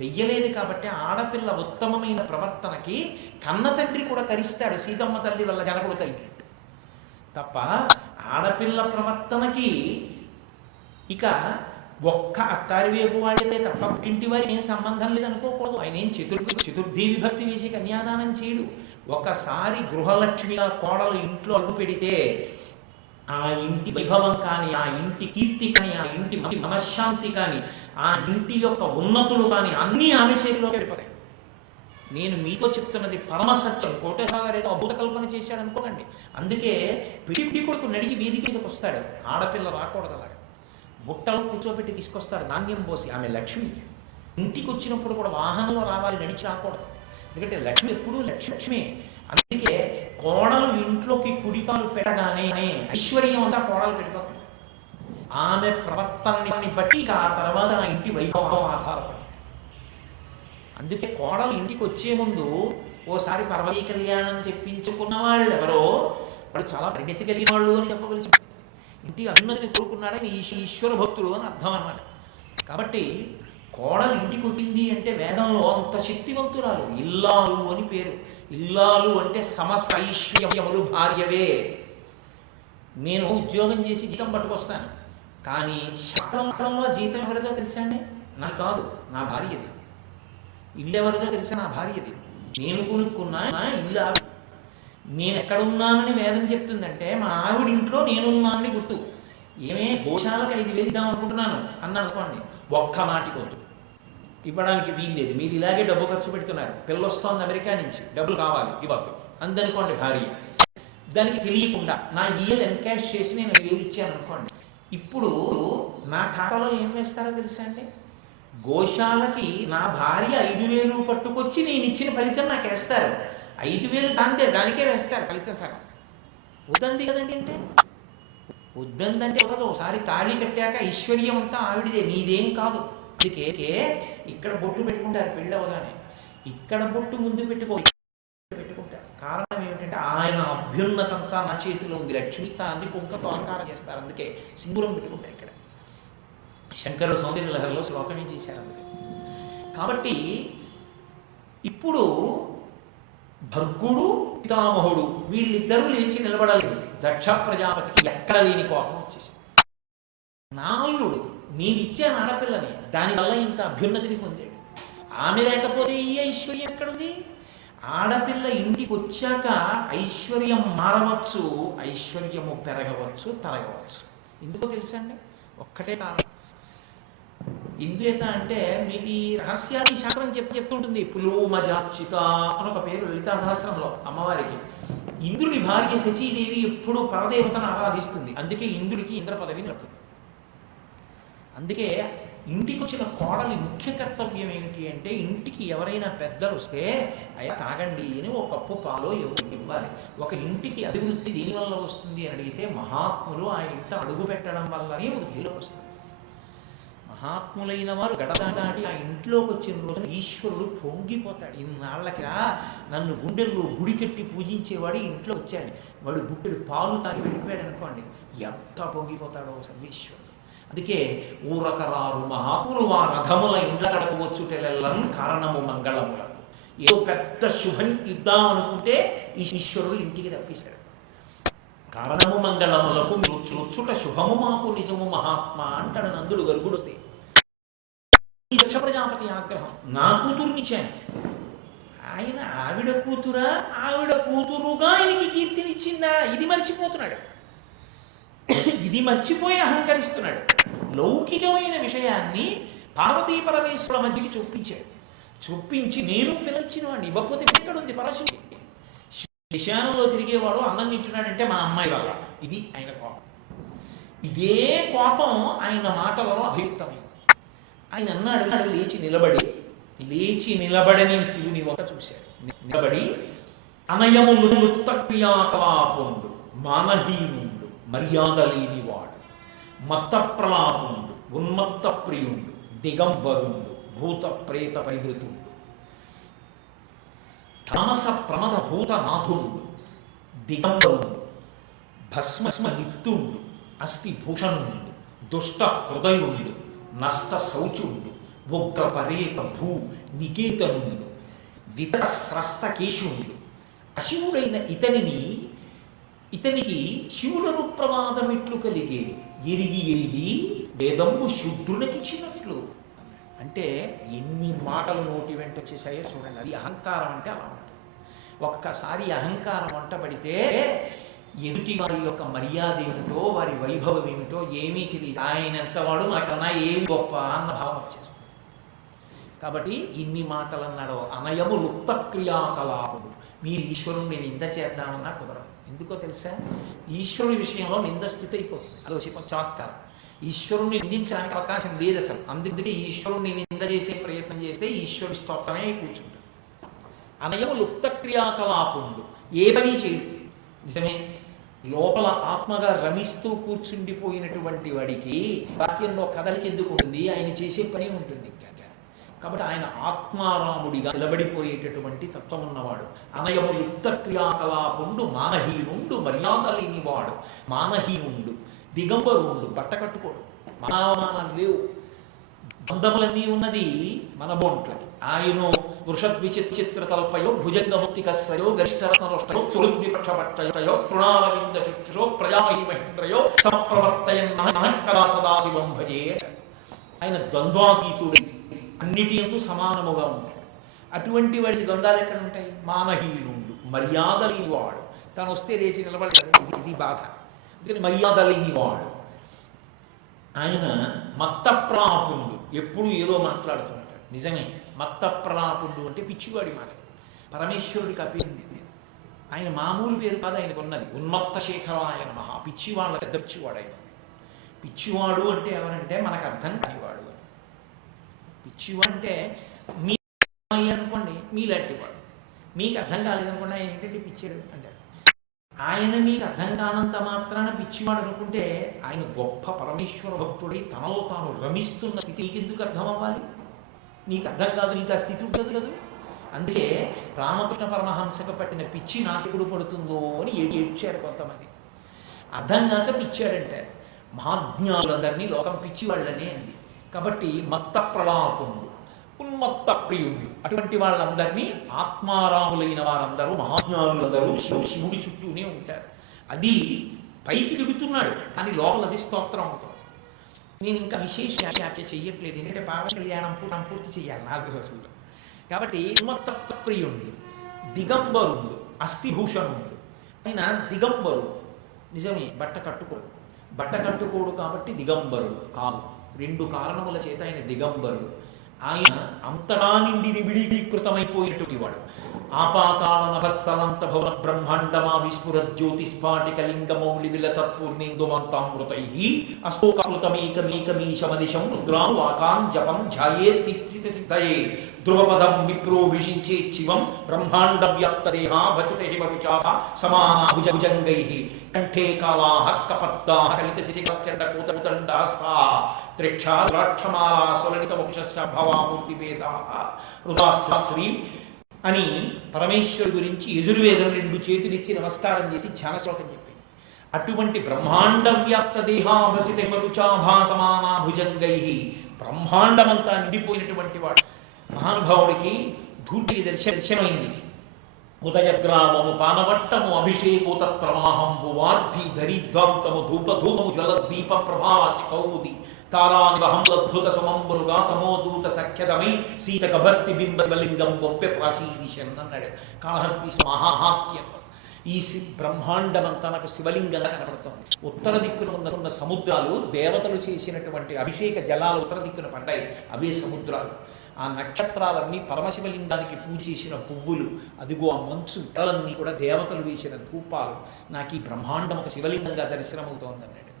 వెయ్యలేదు కాబట్టి ఆడపిల్ల ఉత్తమమైన ప్రవర్తనకి కన్న తండ్రి కూడా తరిస్తాడు. సీతమ్మ తల్లి వల్ల జనకుడు తరిగినట్టు తప్ప ఆడపిల్ల ప్రవర్తనకి ఇక ఒక్క అత్తారి వైపు వాడితే తప్ప పుట్టింటి వారికి ఏం సంబంధం లేదనుకోకూడదు. ఆయన ఏం చతుర్థి విభక్తి వేసి కన్యాదానం చేయడు. ఒకసారి గృహలక్ష్మిగా కోడలు ఇంట్లో అడుగు పెడితే ఆ ఇంటి వైభవం కానీ, ఆ ఇంటి కీర్తి కానీ, ఆ ఇంటి మనశ్శాంతి కానీ, ఆ ఇంటి యొక్క ఉన్నతులు కానీ అన్నీ ఆమె చేతిలోకి వెళ్ళిపోతాయి. నేను మీతో చెప్తున్నది పరమసత్యం. కోటేశ్వర గారు ఏదో అద్భుత కల్పన చేశాడు అనుకోకండి. అందుకే పిడి కొడుకు నడిచి వీధి మీదకి వస్తాడు. ఆడపిల్ల రాకూడదు. అలాగా బుట్టలు కూర్చోబెట్టి తీసుకొస్తారు ధాన్యం పోసి. ఆమె లక్ష్మి. ఇంటికి వచ్చినప్పుడు కూడా వాహనంలో రావాలి, నడిచి రాకూడదు. ఎందుకంటే లక్ష్మి ఎప్పుడూ లక్ష్మి. అందుకే కోడలు ఇంట్లోకి కుడికాలు పెట్టగానే ఐశ్వర్యం అంతా కోడలు పెట్టిపోతుంది. ఆమె ప్రవర్తనని బట్టి ఆ తర్వాత ఆ ఇంటి వైభవం ఆధారపడి. అందుకే కోడలు ఇంటికి వచ్చే ముందు ఓసారి పర్వతీ కళ్యాణం చెప్పించుకున్న వాళ్ళు ఎవరో వాళ్ళు చాలా పరిణతి కలిగిన వాళ్ళు అని చెప్పగలిసి ఇంటి అభిన్నతిని కోరుకున్నాడని ఈశ్వర భక్తుడు అని అర్థం అన్నమాట. కాబట్టి కోడలు ఇంటికి వచ్చింది అంటే వేదంలో అంత శక్తివంతురాలు. ఇల్లాలు అని పేరు. ఇల్లాలు అంటే సమస్త ఐశ్వర్యములు భార్యవే. నేను ఉద్యోగం చేసి జీతం పట్టుకొస్తాను, కానీ శాస్త్రంలో జీతం ఎవరిదో తెలుసా అండి? నాకు కాదు, నా భార్యది. ఇల్లు ఎవరిదో తెలుసా? నా భార్యది. నేను కొనుక్కున్నా ఇల్లు ఆవిడ. నేను ఎక్కడున్నానని వేదం చెప్తుందంటే మా ఆవిడ ఇంట్లో నేనున్నానని గుర్తు. ఏమే గోశాలకు 5,000 ఇద్దాం అనుకుంటున్నాను అన్నాను అనుకోండి, ఒక్క మాటికి వద్దు, ఇవ్వడానికి వీల్లేదు, మీరు ఇలాగే డబ్బు ఖర్చు పెడుతున్నారు, పిల్ల వస్తోంది అమెరికా నుంచి, డబ్బులు కావాలి, ఇవ్వద్దు అందనుకోండి భార్య. దానికి తెలియకుండా నా ఈఎల్ ఎన్కాష్ చేసి నేను 5,000 ఇచ్చాను అనుకోండి, ఇప్పుడు నా ఖాతాలో ఏం వేస్తారో తెలుసా అండి? గోశాలకి నా భార్య 5,000 పట్టుకొచ్చి నేను ఇచ్చిన ఫలితం నాకు వేస్తారు. 5,000 దానికే వేస్తారు ఫలితం సగం. వద్దంది కదండి. అంటే వద్దందంటే ఒకసారి తాళి కట్టాక ఐశ్వర్యం అంతా ఆవిడిదే, నీదేం కాదు. అందుకే ఇక్కడ బొట్టు పెట్టుకుంటారు పెళ్ళవగానే. ఇక్కడ బొట్టు ముందు పెట్టుకుంటారు. కారణం ఏమిటంటే ఆయన అభ్యున్నతంతా నా చేతిలో ఉంది, రక్షిస్తాన్ని కుంకతో అలంకారం చేస్తారు. అందుకే సింధూరం పెట్టుకుంటారు. ఇక్కడ శంకరుడు సౌందర్య లహరిలో శ్లోకమే చేశారు. అందుకే కాబట్టి ఇప్పుడు భర్గుడు పితామహుడు వీళ్ళిద్దరూ లేచి నిలబడలేదు. దక్ష ప్రజాపతికి ఎక్కడ లేని కోపం వచ్చేసింది. నా అల్లుడు నేను ఇచ్చాను ఆడపిల్లని, దానివల్ల ఇంత అభ్యున్నతిని పొందాడు. ఆమె లేకపోతే ఈ ఐశ్వర్యం ఎక్కడుంది? ఆడపిల్ల ఇంటికి వచ్చాక ఐశ్వర్యం మారవచ్చు, ఐశ్వర్యము పెరగవచ్చు, తరగవచ్చు. ఎందుకో తెలుసండి? ఒక్కటే కారణం. ఎందుచేత అంటే మీకు ఈ రహస్యాన్ని శాస్త్రం చెప్తుంటుంది. పులోమజార్చిత అని ఒక పేరు లలితా సహస్రంలో అమ్మవారికి. ఇంద్రుడి భార్య శచీదేవి ఎప్పుడు పరదేవతను ఆరాధిస్తుంది. అందుకే ఇంద్రుడికి ఇంద్ర పదవి నడుతుంది. అందుకే ఇంటికి వచ్చిన కోడలి ముఖ్య కర్తవ్యం ఏమిటి అంటే, ఇంటికి ఎవరైనా పెద్దలు వస్తే అయ్యా తాగండి అని ఒక కప్పు పాలో ఎవరికి ఇవ్వాలి. ఒక ఇంటికి అభివృద్ధి దీనివల్ల వస్తుంది అని అడిగితే మహాత్ములు ఆ ఇంట అడుగు పెట్టడం వల్లనే వృద్ధిలో వస్తుంది. మహాత్ములైన వారు గడప దాటి ఆ ఇంట్లోకి వచ్చిన రోజున ఈశ్వరుడు పొంగిపోతాడు. ఇన్నాళ్ళకిరా నన్ను గుండెల్లో గుడి కట్టి పూజించేవాడు ఇంట్లో వచ్చాడు, వాడు గుడ్డెడు పాలు తాగి వెళ్ళిపోయాడు అనుకోండి, ఎంత పొంగిపోతాడో సర్వేశ్వరుడు. అందుకే ఊరకరారు మహాత్ములు వా రథముల ఇండ్ల కడకు వచ్చుటెలెల్లను కారణము మంగళములకు. ఏదో పెద్ద శుభం ఇద్దాం అనుకుంటే ఈశ్వరుడు ఇంటికి తప్పిస్తాడు. కారణము మంగళములకు వచ్చుట శుభము మాకు నిజము మహాత్మా అంటాడు నందుడు గర్గుడితే. ఈ దక్ష ప్రజాపతి ఆగ్రహం, నా కూతుర్నిచ్చాను, ఆయన ఆవిడ కూతురా, ఆవిడ కూతురుగా ఆయనకి కీర్తినిచ్చిందా, ఇది మర్చిపోతున్నాడు. ఇది మర్చిపోయి అహంకరిస్తున్నాడు. లౌకికమైన విషయాన్ని పార్వతీ పరమేశ్వరుల మధ్యకి చొప్పించాడు. చొప్పించి నేను పిలిచిన వాడిని, ఇవ్వకపోతే ఎక్కడ ఉంది పరశుడు. శ్మశానంలో తిరిగేవాడు అన్నం తింటున్నాడంటే మా అమ్మాయి వల్ల. ఇది ఆయన కోపం. ఇదే కోపం ఆయన మాటలలో అభివ్యక్తమైంది. ఆయన అన్నాడు, లేచి నిలబడని శివుని ఒక చూశాడు. నిలబడి అనయములు క్రియాకలాపుండు, మానహీనుండు, మర్యాద లేనివాడు, మత్త ప్రలాపుండు, ఉన్మత్త ప్రియుండు, దిగంబరుండు, భూత ప్రేత పరివృతుండు, తామస ప్రమద భూతనాథుండు, దిగంబరుండు, భస్మ లిప్తుండు, అస్థి భూషణుండు, దుష్ట హృదయుండు, నష్ట శౌచుండు, ఉగ్ర పరేత భూ నికేతనుండు, వితర స్రస్తకేశుండు, అశివుడైన ఇతనికి శివులను ప్రమాదమిట్లు కలిగే, ఎరిగి వేదంబు శుద్ధులకిచ్చినట్లు. అంటే ఎన్ని మాటలు నోటి వెంట వచ్చేసాయో చూడండి. అది అహంకారం అంటే అలా ఉంటుంది. ఒక్కసారి అహంకారం వంటపడితే ఎదుటి వారి యొక్క మర్యాద ఏమిటో, వారి వైభవం ఏమిటో ఏమీ తెలియదు. ఆయన ఎంతవాడు నాకన్నా ఏమి గొప్ప అన్న భావం వచ్చేస్తుంది. కాబట్టి ఇన్ని మాటలు అన్నాడు. అనయము లుప్త క్రియాకలాపుడు. మీరు ఈశ్వరుణ్ణి నింద చేద్దామన్నా కుదరదు. ఎందుకో తెలుసా? ఈశ్వరుడి విషయంలో నింద స్థుతి అయిపోతుంది. అదో చమత్కారం. ఈశ్వరుణ్ణి నిందించడానికి అవకాశం లేదు అసలు. అందుకే ఈశ్వరుణ్ణి నింద చేసే ప్రయత్నం చేస్తే ఈశ్వరుడి స్తోత్రమే కూర్చుంటుంది. అనయము లుప్త క్రియాకలాపుండు, ఏ పని చేయడు. నిజమే, లోపల ఆత్మగా రమిస్తూ కూర్చుండిపోయినటువంటి వాడికి వాక్యంలో కదలికి ఎందుకు ఉంటుంది? ఆయన చేసే పని ఉంటుంది. కాబట్టి ఆయన ఆత్మారాముడిగా నిలబడిపోయేటటువంటి తత్వం ఉన్నవాడు. అనయము లుప్త క్రియాకలాపుండు, మానహీనుండు, మర్యాద లేనివాడు, మానహీనుండు, దిగంబరుండు, బట్ట కట్టుకోడు, మానవమానాలు లేవు, బంధములన్నీ ఉన్నది మన బొంట్లకి. ఆయన వృషద్విచిత్ర తల్పయో భుజంగముక్తికస్రయో గరిష్టరత్నరోష్టయో చురుద్విపక్షభట్టయో తృణారవింద చక్షుషో ప్రజామహీ మహేంద్రయో సమప్రవర్తయన్నహంకరా సదాశివం భజే. ఆయన ద్వంద్వాతీతుడు, అన్నిటి యందు సమానముగా ఉంటాడు. అటువంటి వాడికి ద్వంద్వాలు ఎక్కడ ఉంటాయి? మానహీనుండు, మర్యాద లేనివాడు. తను వస్తే లేచి నిలబడతాడు, ఇది బాధ. అందుకని మర్యాద లేనివాడు. ఆయన మత్త ప్రలాపుండు, ఎప్పుడు ఏదో మాట్లాడుతుంటాడు. నిజమే, మత్త ప్రలాపుండు అంటే పిచ్చివాడి మాట. పరమేశ్వరుడికి ఆ పేరు. ఆయన మామూలు పేరు కాదు ఆయనకు ఉన్నది. ఉన్మత్త శేఖరాయ నమః. పిచ్చివాళ్ళ పెద్ద పిచ్చివాడు ఆయన. పిచ్చివాడు అంటే ఎవరంటే మనకు అర్థం కానివాడు అని. పిచ్చివాడు అంటే మీ అనుకోండి, మీలాంటివాడు. మీకు అర్థం కాలేదనుకోండి, ఆయన ఏంటంటే పిచ్చాడు అంటారు. ఆయన మీకు అర్థం కానంత మాత్రాన పిచ్చివాడు అనుకుంటే ఆయన గొప్ప పరమేశ్వర భక్తుడై తనలో తాను రమిస్తున్న స్థితి నీకెందుకు అర్థం అవ్వాలి? నీకు అర్థం కాదు, నీకు ఆ స్థితి ఉండదు కదా. అందుకే రామకృష్ణ పరమహంసకు పట్టిన పిచ్చి నాకెప్పుడు పడుతుందో అని ఏడ్చారు కొంతమంది. అర్థం కాక పిచ్చాడంటారు. మహాజ్ఞానులందరినీ లోకం పిచ్చివాళ్ళనే అంది. కాబట్టి మత్త ప్రలాపుండు, ఉన్మత్త ప్రియుడు, అటువంటి వాళ్ళందరినీ ఆత్మారాములైన వారందరూ, మహాజ్ఞానులందరూ శివుడి చుట్టూనే ఉంటారు. అది పైకి దిగుతున్నాడు, కానీ లోపల అది స్తోత్రం అవుతుంది. నేను ఇంకా విశేష వ్యాఖ్య చెయ్యట్లేదు, ఎందుకంటే పావన కళ్యాణం పూర్తి చేయాలి 4 రోజుల్లో. కాబట్టి ఉన్మత్త ప్రియుడు, దిగంబరుడు, అస్థిభూషణుడు. ఆయన దిగంబరుడు. నిజమే, బట్ట కట్టుకోడు కాబట్టి దిగంబరుడు కాదు. 2 కారణముల చేత ఆయన దిగంబరుడు. ఆయన అంతటా నిండి నిబిడీకృతమైపోయినటువంటి వాడు. ఆపాతాళ నభస్థలంత భవన బ్రహ్మాండమా విస్ఫుర జ్యోతిస్ఫాటికలింగమౌళి విలసత్పూర్ణేందుమంతామృతై అస్తోకృతమేకమేకమీశమదిశం రుద్రాం వాకాం జపం ధ్యాయేర్దీప్సిత సిద్ధయే ధ్రువపదం విప్రోభిషించే శివం బ్రహ్మాండ వ్యాప్తదేహా భజతే వరుచాః సమానా భుజంగైః కంఠే కాళాః కపర్దాః కలిత శిశికశ్చండకూతదండాస్తాః త్రిక్షా ద్రాక్షమాలా సులలిత వక్షస్య భవామూర్తిభేదాః రుదాశ్రీ అని పరమేశ్వరుడి గురించి యజుర్వేదం 2 చేతులిచ్చి నమస్కారం చేసి ధ్యాన శ్లోకం చెప్పింది. అటువంటి బ్రహ్మాండ వ్యాప్త దేహాభసిత మరుచాభాసమానా భుజంగై బ్రహ్మాండమంతా నిండిపోయినటువంటి వాడు మహానుభావుడికి ధూర్తి దర్శనమైంది. ఉదయగ్రామము పానవట్టము అభిషేకో తత్ప్రవాహంబు వార్ధి ధరిద్వాంతము ధూపధూమము జ్వలద్దీప ప్రభాసి కౌముది తారానివహంలద్భుత సమంబులుగా తమోదూత సఖ్యతమై సీతకభస్తి బింబ శివలింగం బొప్పె ప్రాచీదిశన్ అన్నాడు కాళహస్తి మహాహాత్యం. ఈ బ్రహ్మాండమంతా నాకు శివలింగంగా కనపడుతుంది. ఉత్తర దిక్కున ఉన్న సముద్రాలు దేవతలు చేసినటువంటి అభిషేక జలాలు ఉత్తర దిక్కున పడ్డాయి, అవే సముద్రాలు. ఆ నక్షత్రాలన్నీ పరమశివలింగానికి పూజ చేసిన పువ్వులు, అదిగో ఆ మంచు తెలన్నీ కూడా దేవతలు వేసిన ధూపాలు. నాకు ఈ బ్రహ్మాండం ఒక శివలింగంగా దర్శనమవుతోందన్నాడు.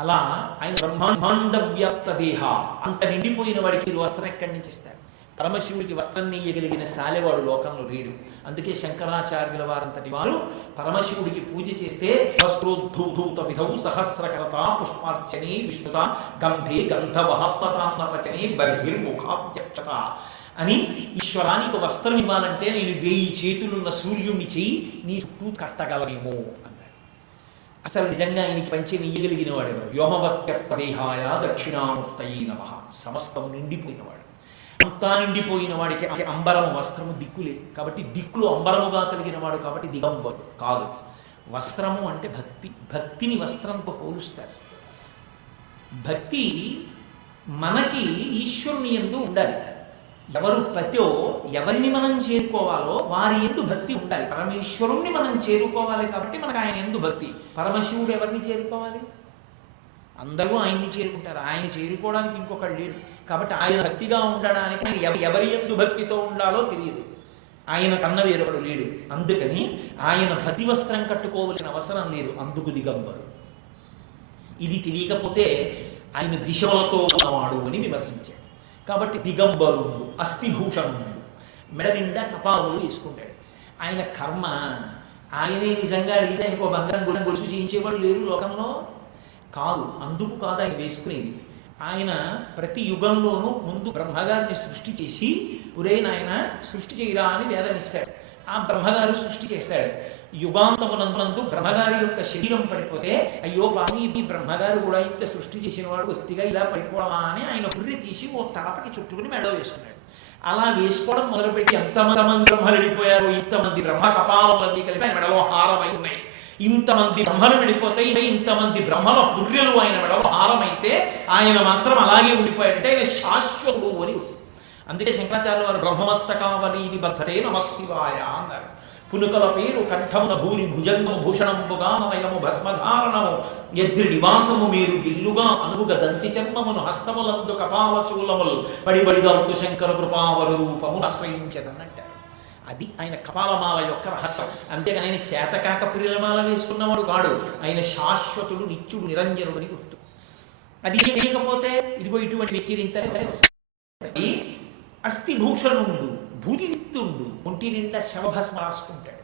అలా ఆయన బ్రహ్మాండ వ్యాప్త దేహ, అంత నిండిపోయిన వాడికి వస్త్రం ఎక్కడి నుంచి ఇస్తాడు? పరమశివుడికి వస్త్రం నెయ్యగలిగిన శాలెవాడు లోకంలో లేడు. అందుకే శంకరాచార్యుల వారంతటి వారు పరమశివుడికి పూజ చేస్తే వస్త్రోద్ధూత విధౌ సహస్రకరత పుష్పార్చనే విష్ణుత గంధే గంధవహాత్మతాన్నపచనే బర్హిర్ముఖాధ్యక్షత అని, ఈశ్వరానికి వస్త్రం ఇవ్వాలంటే నేను 1000 చేతులున్న సూర్యుడిని చెయ్యి నీ చుట్టూ కట్టగలనేమో అన్నాడు. అసలు నిజంగా ఆయనకి పంచి నెయ్యగలిగిన వాడెవరు? వ్యోమవర్త్య పరిహాయ దక్షిణామూర్తయే నమః. సమస్తము నిండిపోయినవాడు. అంతా నిండిపోయిన వాడికి అంబరము వస్త్రము దిక్కులే కాబట్టి దిక్కులు అంబరముగా కలిగిన వాడు కాబట్టి దిగంబరు కాదు. వస్త్రము అంటే భక్తి, భక్తిని వస్త్రంతో పోలుస్తారు. భక్తి మనకి ఈశ్వరుని యందు ఉండాలి. ఎవరు పతో ఎవరిని మనం చేరుకోవాలో వారి యందు భక్తి ఉండాలి. పరమేశ్వరుణ్ణి మనం చేరుకోవాలి కాబట్టి మనకు ఆయన యందు భక్తి. పరమశివుడు ఎవరిని చేరుకోవాలి? అందరూ ఆయన్ని చేరుకుంటారు. ఆయన చేరుకోవడానికి ఇంకొకడు లేడు. కాబట్టి ఆయన భక్తిగా ఉండడానికి ఎవరి యందు భక్తితో ఉండాలో తెలియదు. ఆయన కన్న వేరొకడు లేడు. అందుకని ఆయన భక్తి వస్త్రం కట్టుకోవలసిన అవసరం లేదు. అందుకు దిగంబరు. ఇది తెలియకపోతే ఆయన దిశలతో ఉన్నవాడు అని విమర్శించాడు. కాబట్టి దిగంబరుడు, అస్థిభూషణుడు, మెడ నిండా కపాలులు వేసుకుంటాడు. ఆయన కర్మ. ఆయనే నిజంగా అడిగితే ఆయనకు బంగారం గొలుసు చేయించేవాడు లేరు లోకంలో కాదు. అందుకు కాదు ఆయన వేసుకునేది. ఆయన ప్రతి యుగంలోనూ ముందు బ్రహ్మగారిని సృష్టి చేసి పురే నాయన సృష్టి చేయరా అని వేదం ఇస్తాడు. ఆ బ్రహ్మగారు సృష్టి చేస్తాడు. యుగాంతమునందు బ్రహ్మగారి యొక్క శరీరం పడిపోతే అయ్యో పామి ఈ బ్రహ్మగారు కూడా ఇంత సృష్టి చేసిన వాడు ఒత్తిగా ఇలా పడిపోవడమా అని ఆయన పుర్రి తీసి ఓ తలపకి చుట్టుకుని మెడ వేసుకున్నాడు. అలా వేసుకోవడం మొదలుపెట్టి ఎంతమంది బ్రహ్మలు వెళ్ళిపోయారు, ఇంతమంది బ్రహ్మ కపాలన్నీ కలిపి ఆయన మెడలో హారమై ఉన్నాయి. ఇంతమంది బ్రహ్మలు వెళ్ళిపోతే ఇంతమంది బ్రహ్మల పుర్రెలు ఆయన మెడలో హారమైతే ఆయన మాత్రం అలాగే ఉండిపోయాడంటే ఆయన శాశ్వతుడు అని. అందుకే శంకరాచార్యుల వారు బ్రహ్మమస్తకావలి బద్ధతే నమశివాయ అన్నారు. పునుకల పేరు కంఠమున భూరి భుజంగము భూషణంబుగా నయము భస్మధారణము ఎద్రి నివాసము మీరు గిల్లుగా అనుగుగ దంతి చర్మమును హస్తములందు కపాల చూలములు పడిబడిదంతు శంకర కృపావరు రూపమును ఆశ్రయించదన్నట్ట. అది ఆయన కపాలమాల యొక్క రహస్యం. అంతేగాని ఆయన చేతకాక పురిలమాల వేసుకున్నవాడు కాడు. ఆయన శాశ్వతుడు, నిత్యుడు, నిరంజనుడు అని గుర్తు. అది లేకపోతే ఇదిగో ఇటువంటి వెక్కిరింతనే వస్తాయి. అస్థిభూషణుండు, భూతినిత్తుండు, ఒంటి నిండా శవభస్మ రాసుకుంటాడు.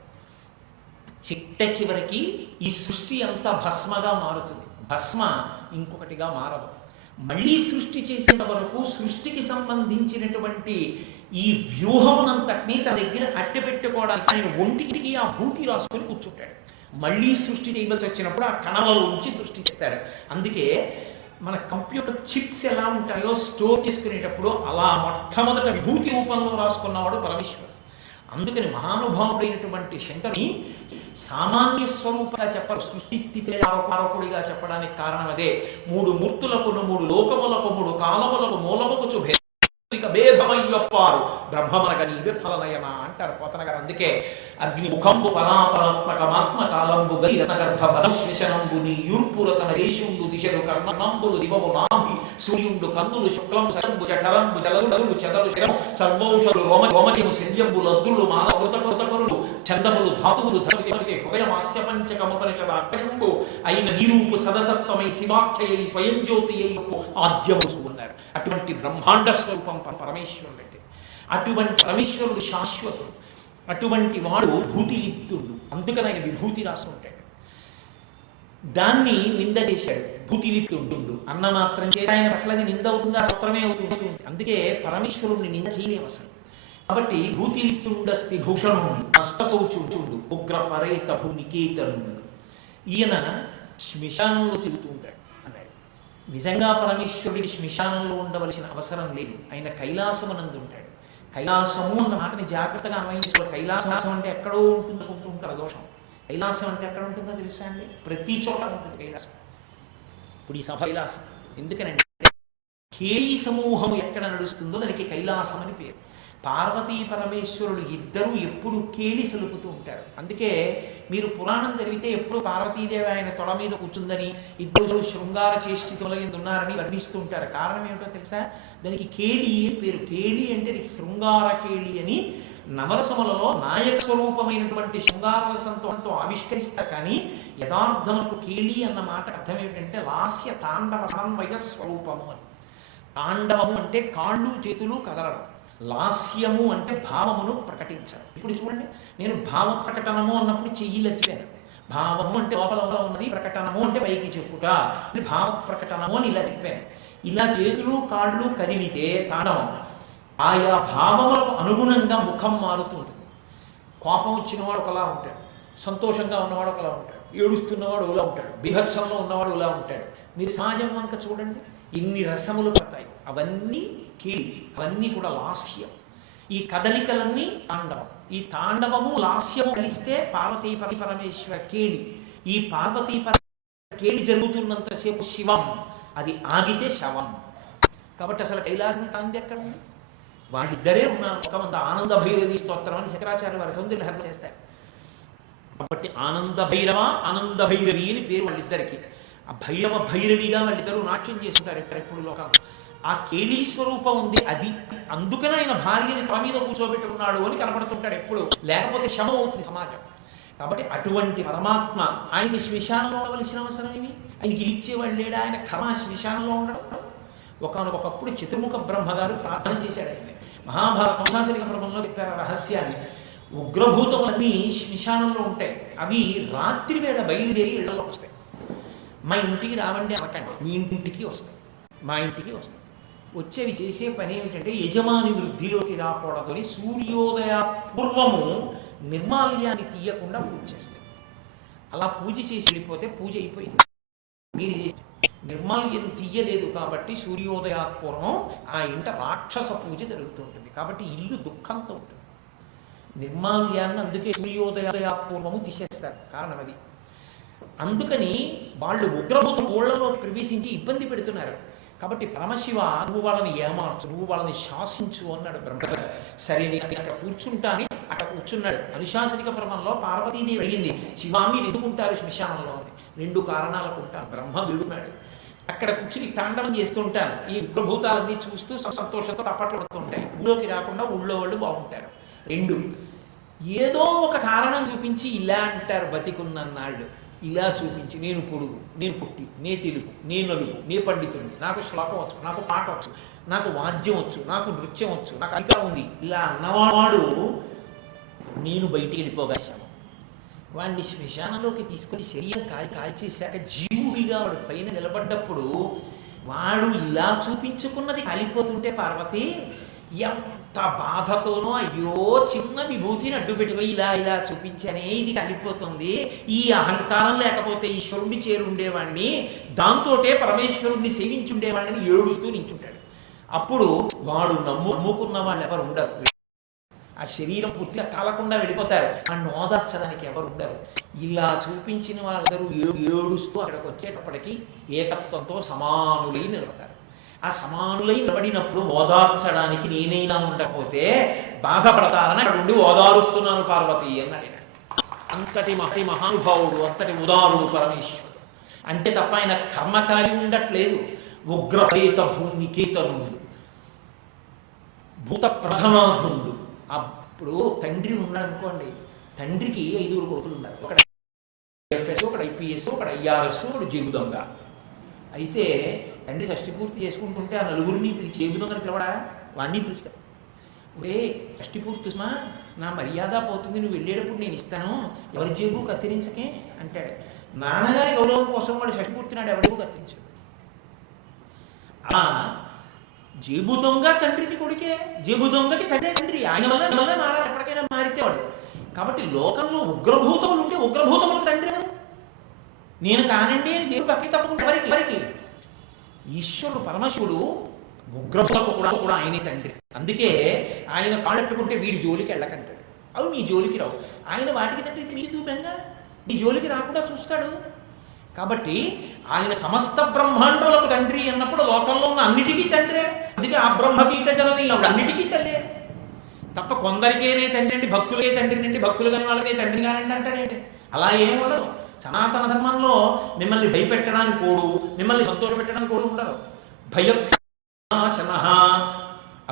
చిట్ట చివరికి ఈ సృష్టి అంతా భస్మగా మారుతుంది. భస్మ ఇంకొకటిగా మారదు. మళ్ళీ సృష్టి చేసిన వరకు సృష్టికి సంబంధించినటువంటి ఈ వ్యూహమునంతటినీ తన దగ్గర అట్టెపెట్టుకోవడానికి ఆయన ఒంటికి ఆ భూతి రాసుకొని కూర్చుంటాడు. మళ్ళీ సృష్టి చేయవలసి వచ్చినప్పుడు ఆ కణాలలో ఉంచి సృష్టిస్తాడు. అందుకే మన కంప్యూటర్ చిప్స్ ఎలా ఉంటాయో స్టోర్ చేసుకునేటప్పుడు అలా మొట్టమొదట విభూతి రూపంలో రాసుకున్నవాడు పరమేశ్వరుడు. అందుకని మహానుభావుడైనటువంటి శంకరుని సామాన్య స్వరూపంగా చెప్పరు, సృష్టి స్థితి ఆరోపకుడిగా చెప్పడానికి కారణం అదే. 3 మూర్తులకు 3 లోకములకు 3 కాలములకు మూలముకు భేదమయ్యొప్పారు బ్రహ్మమనగ నీవే ఫలనయన అంటారు పోతన గారు. అందుకే అగ్ని ముఖంబు పరాపరాత్మకమాత్మ కాలంబు గర్భ పదశ్వశనంబు నీ యూర్పుర సమరేషుండు దిశలు కర్మనంబులు దివము నాభి సూర్యుండు కన్నులు శుక్లం శరంబు జఠరంబు జలరుడలు చెదలు శరము సర్వౌషలు రోమజము శల్యంబులు అద్రులు మానవృతకృతకరులు చందములు ధాతువులు ధరితే హృదయం ఆస్యపంచకముపనిషద అగ్రంబు అయిన నీరూపు సదసత్వమై శివాఖ్యై స్వయం జ్యోతి అయి ఆద్యము ఉన్నారు. అటువంటి బ్రహ్మాండ స్వరూపం పరమేశ్వరుడు అంటే. అటువంటి పరమేశ్వరుడు శాశ్వతుడు. అటువంటి వాడు భూతిలిప్తుడు. అందుకని ఆయన విభూతి రాసుకుంటాడు. దాన్ని నింద చేశాడు. భూతిలిప్తుండు అన్న మాత్రం చేత ఆయన పట్లది నింద అవుతుందా? సత్రమే అవుతుంది. అందుకే పరమేశ్వరుణ్ణి నింద చేయలేము అసలు. కాబట్టి భూతిలిప్తుండస్తి భూషణుడు అష్టశౌచుడు ఉగ్ర పరేత భూనికేతనుడు. ఈయన శ్మశానంలో తిరుగుతూ ఉంటాడు అన్నాడు. నిజంగా పరమేశ్వరుడికి శ్మశానంలో ఉండవలసిన అవసరం లేదు, ఆయన కైలాసమునందు ఉంటాడు. కైలాసము అన్న మాటని జాగ్రత్తగా అన్వయించుకోవాలి. కైలాసం అంటే ఎక్కడో ఉంటుంది అనుకుంటూ ఉంటారు దోషం. కైలాసం అంటే ఎక్కడ ఉంటుందో తెలుసా అండి? ప్రతి చోట ఉంటుంది కైలాసం. ఇప్పుడు ఈ సభ కైలాసం ఎందుకనంటే కేళి సమూహం ఎక్కడ నడుస్తుందో దానికి కైలాసం అని పేరు. పార్వతీ పరమేశ్వరుడు ఇద్దరూ ఎప్పుడు కేళి సలుపుతూ ఉంటారు. అందుకే మీరు పురాణం చదివితే ఎప్పుడు పార్వతీదేవి ఆయన తొడ మీద కూర్చుందని, ఇద్దరు శృంగార చేష్టితుల ఉన్నారని వర్ణిస్తూ ఉంటారు. కారణం ఏమిటో తెలుసా? దానికి కేళి పేరు. కేళి అంటే శృంగార కేళి అని నవరసములలో నాయక స్వరూపమైనటువంటి శృంగార రసంతో ఆవిష్కరిస్తారు. కానీ యథార్థములకు కేళి అన్న మాట అర్థం ఏమిటంటే లాస్య తాండవ సమన్వయ స్వరూపము అని. తాండవము అంటే కాళ్ళు చేతులు కదలడం, లాస్యము అంటే భావమును ప్రకటించడం. ఇప్పుడు చూడండి, నేను భావ ప్రకటనము అన్నప్పుడు చెయ్యిలు ఎత్తిపాను. భావము అంటే లోపల ఉన్నది, ప్రకటనము అంటే పైకి చెప్పుట, భావ ప్రకటనము అని ఇలా చెప్పాను. ఇలా చేతులు కాళ్ళు కదిలితే తాండవం. ఆయా భావములకు అనుగుణంగా ముఖం మారుతూ ఉంటుంది. కోపం వచ్చినవాడు ఒకలా ఉంటాడు, సంతోషంగా ఉన్నవాడు ఒకలా ఉంటాడు, ఏడుస్తున్నవాడు ఒకలా ఉంటాడు, బిభత్సంలో ఉన్నవాడు ఒకలా ఉంటాడు. మీరు సమాజం వంక చూడండి, ఇన్ని రసములు పడతాయి. అవన్నీ కేళి, అవన్నీ కూడా లాస్యం. ఈ కదలికలన్నీ తాండవం. ఈ తాండవము లాస్యము కలిస్తే పార్వతీ పరమేశ్వర కేళి. ఈ పార్వతీ కేళి జరుగుతున్నంతసేపు శివం, అది ఆగితే శవం. కాబట్టి అసలు కైలాసం కాంతి ఎక్కడ ఉంది? వాళ్ళిద్దరే ఉన్నారు. ఒక మంది ఆనంద భైరవి స్తోత్రం అని శంకరాచార్య వారి సౌందర్యహరణ చేస్తారు. కాబట్టి ఆనంద భైరవ ఆనంద భైరవి అని పేరు వాళ్ళిద్దరికి. ఆ భైరవ భైరవిగా వాళ్ళిద్దరూ నాట్యం చేస్తుంటారు ఎప్పుడు లోకంలో. ఆ కేళీ స్వరూపం ఉంది, అది అందుకనే ఆయన భార్యని తల మీద కూర్చోబెట్టుకున్నాడు అని కనపడుతుంటాడు ఎప్పుడు. లేకపోతే శమం అవుతుంది సమాజం. కాబట్టి అటువంటి పరమాత్మ ఆయనకి శ్మశానంలో ఉండవలసిన అవసరం ఏమి? ఆయనకి ఇచ్చేవాళ్ళు లేడా? ఆయన కర్మ శ్మశానంలో ఉండడం. ఒకనొకప్పుడు చతుర్ముఖ బ్రహ్మగారు ప్రార్థన చేశాడు. ఆయన మహాభారత శాసనిక పర్వంలో చెప్పారు ఆ రహస్యాన్ని. ఉగ్రభూతములన్నీ శ్మశానంలో ఉంటాయి. అవి రాత్రి వేళ బయలుదేరి ఇళ్లలోకి వస్తాయి. మా ఇంటికి రావండి అనకండి, మీ ఇంటికి వస్తాయి, మా ఇంటికి వస్తాయి. వచ్చేవి చేసే పని ఏమిటంటే యజమాని వృద్ధిలోకి రాకూడదు అని సూర్యోదయ పూర్వము నిర్మాల్యాన్ని తీయకుండా పూజ చేస్తాయి. అలా పూజ చేసి వెళ్ళిపోతే పూజ అయిపోయింది. మీరు నిర్మాల్యం తీయలేదు కాబట్టి సూర్యోదయాత్పూర్వం ఆ ఇంట రాక్షస పూజ జరుగుతుంటుంది. కాబట్టి ఇల్లు దుఃఖంతో ఉంటుంది. నిర్మాల్యాన్ని అందుకే సూర్యోదయాత్పూర్వము తీసేస్తారు. కారణం అది. అందుకని వాళ్ళు ఉగ్రభూతం ఊళ్ళలోకి ప్రవేశించి ఇబ్బంది పెడుతున్నారు. కాబట్టి పరమశివ నువ్వు వాళ్ళని ఏమార్చు, నువ్వు వాళ్ళని శాసించు అన్నాడు బ్రహ్మ. సరే నేను అక్కడ కూర్చుంటాని అక్కడ కూర్చున్నాడు. అనుశాసనిక పర్వంలో పార్వతీదేవి అడిగింది, శివా మీరు ఎందుకుంటారు శ్మశానంలో అని. 2 కారణాలకు ఉంటాను. బ్రహ్మ వీడున్నాడు. అక్కడ కూర్చుని తాండవం చేస్తుంటాను. ఈ ఉగ్రభూతాలన్నీ చూస్తూ సంతోషంతో తప్పట్లు పడుతుంటాయి. ఊళ్ళోకి రాకుండా ఊళ్ళో వాళ్ళు బాగుంటారు. 2, ఏదో ఒక కారణం చూపించి ఇలా అంటారు బతికున్నన్నాళ్ళు. ఇలా చూపించి నేను పొడుగు, నేను పుట్టి, నే తెలుగు, నే నలుగు, నే పండితుడిని, నాకు శ్లోకం వచ్చు, నాకు పాట వచ్చు, నాకు వాద్యం వచ్చు, నాకు నృత్యం వచ్చు, నాకు అధికారం ఉంది, ఇలా అన్నవాడు నేను బయటికి వెళ్ళిపోగాశాను. వాడిని శ్మశానంలోకి తీసుకొని శరీరం కాల్చేశాక జీవుడిగా వాడు పైన నిలబడ్డప్పుడు వాడు ఇలా చూపించుకున్నది కాలిపోతుంటే పార్వతి ఎంత బాధతోనో, అయ్యో చిన్న విభూతిని అడ్డు పెట్టుకుని ఇలా ఇలా చూపించానే ఇది కలిపోతుంది, ఈ అహంకారం లేకపోతే ఈశ్వరుణ్ణి చేరుండేవాడిని, దాంతోటే పరమేశ్వరుణ్ణి సేవించుండేవాడిని ఏడుస్తూ నించుంటాడు. అప్పుడు వాడు నమ్ముకున్న వాళ్ళు ఎవరు ఉండరు. ఆ శరీరం పూర్తిగా కాలకుండా వెళ్ళిపోతారు. వాడిని ఓదార్చడానికి ఎవరు ఉండరు. ఇలా చూపించిన వాళ్ళందరూ ఏడుస్తూ అక్కడికి వచ్చేటప్పటికి ఏకత్వంతో సమానులై నిలబడతారు. ఆ సమానులై నిలబడినప్పుడు ఓదార్చడానికి నేనైనా ఉండకపోతే బాధపడతారని అక్కడ ఉండి ఓదారుస్తున్నాను పార్వతి అన్నాడు. అంతటి మహానుభావుడు, అంతటి ఉదారుడు పరమేశ్వరుడు. అంతే తప్ప ఆయన కర్మకారి ఉండట్లేదు. ఉగ్రపేత భూమికేతనుడు, భూత ప్రధనాధుడు. అప్పుడు తండ్రి ఉన్నాడు అనుకోండి, తండ్రికి 5 కొడుకులు ఉన్నారు. ఒకడు ఎఫ్ఎస్, ఒకడు ఐపీఎస్, ఒకడు ఐఆర్ఎస్, ఒకడు జేబు దొంగ. అయితే తండ్రి షష్ఠి పూర్తి చేసుకుంటుంటే ఆ 4గురిని పిలిచి జేబు దొంగని పిలవడా, వాడిని పిలుస్తాడు. ఒరే షష్ఠి పూర్తి సుమా, నా మర్యాద పోతుంది, నువ్వు వెళ్ళేటప్పుడు నేను ఇస్తాను, ఎవరి జేబు కత్తిరించకే అంటాడు. నాన్నగారి గౌరవం కోసం వాడు షష్ఠి పూర్తి నాడు ఎవరిబు కత్తిరించాడు. అలా జేబు దొంగ తండ్రికి కొడుకే, జేబు దొంగకి తండ్రి. ఆయన వల్ల మారాలి, ఎప్పటికైనా మారితే వాడు. కాబట్టి లోకంలో ఉగ్రభూతములు ఉంటే ఉగ్రభూతములకు తండ్రి ఎవరు? నేను కానండి అని దేవుడు పక్కకి తప్పుకుంటే ఎవరికి ఈశ్వరుడు పరమశివుడు ఉగ్రములకు కూడా ఆయనే తండ్రి. అందుకే ఆయన కాళ్ళెట్టుకుంటే వీడి జోలికి వెళ్ళకంటాడు. అవి మీ జోలికి రావు. ఆయన వాటికి తండ్రి మీ దూపంగా మీ జోలికి రాకుండా చూస్తాడు. కాబట్టి ఆయన సమస్త బ్రహ్మాండములకు తండ్రి అన్నప్పుడు లోకంలో ఉన్న అన్నిటికీ తండ్రే. అందుకే ఆ బ్రహ్మకీట జనని ఆవిడ అన్నిటికీ తల్లే తప్ప కొందరికేనే తండ్రి అండి, భక్తులకే తండ్రి అండి, భక్తులు కాని వాళ్ళకే తండ్రి కానివ్వండి అంటాడేంటి. అలా ఏమి ఉండదు. సనాతన ధర్మంలో మిమ్మల్ని భయపెట్టడానికి కోడు, మిమ్మల్ని సంతోషపెట్టడానికి కోడు ఉండరు. భయనాశనః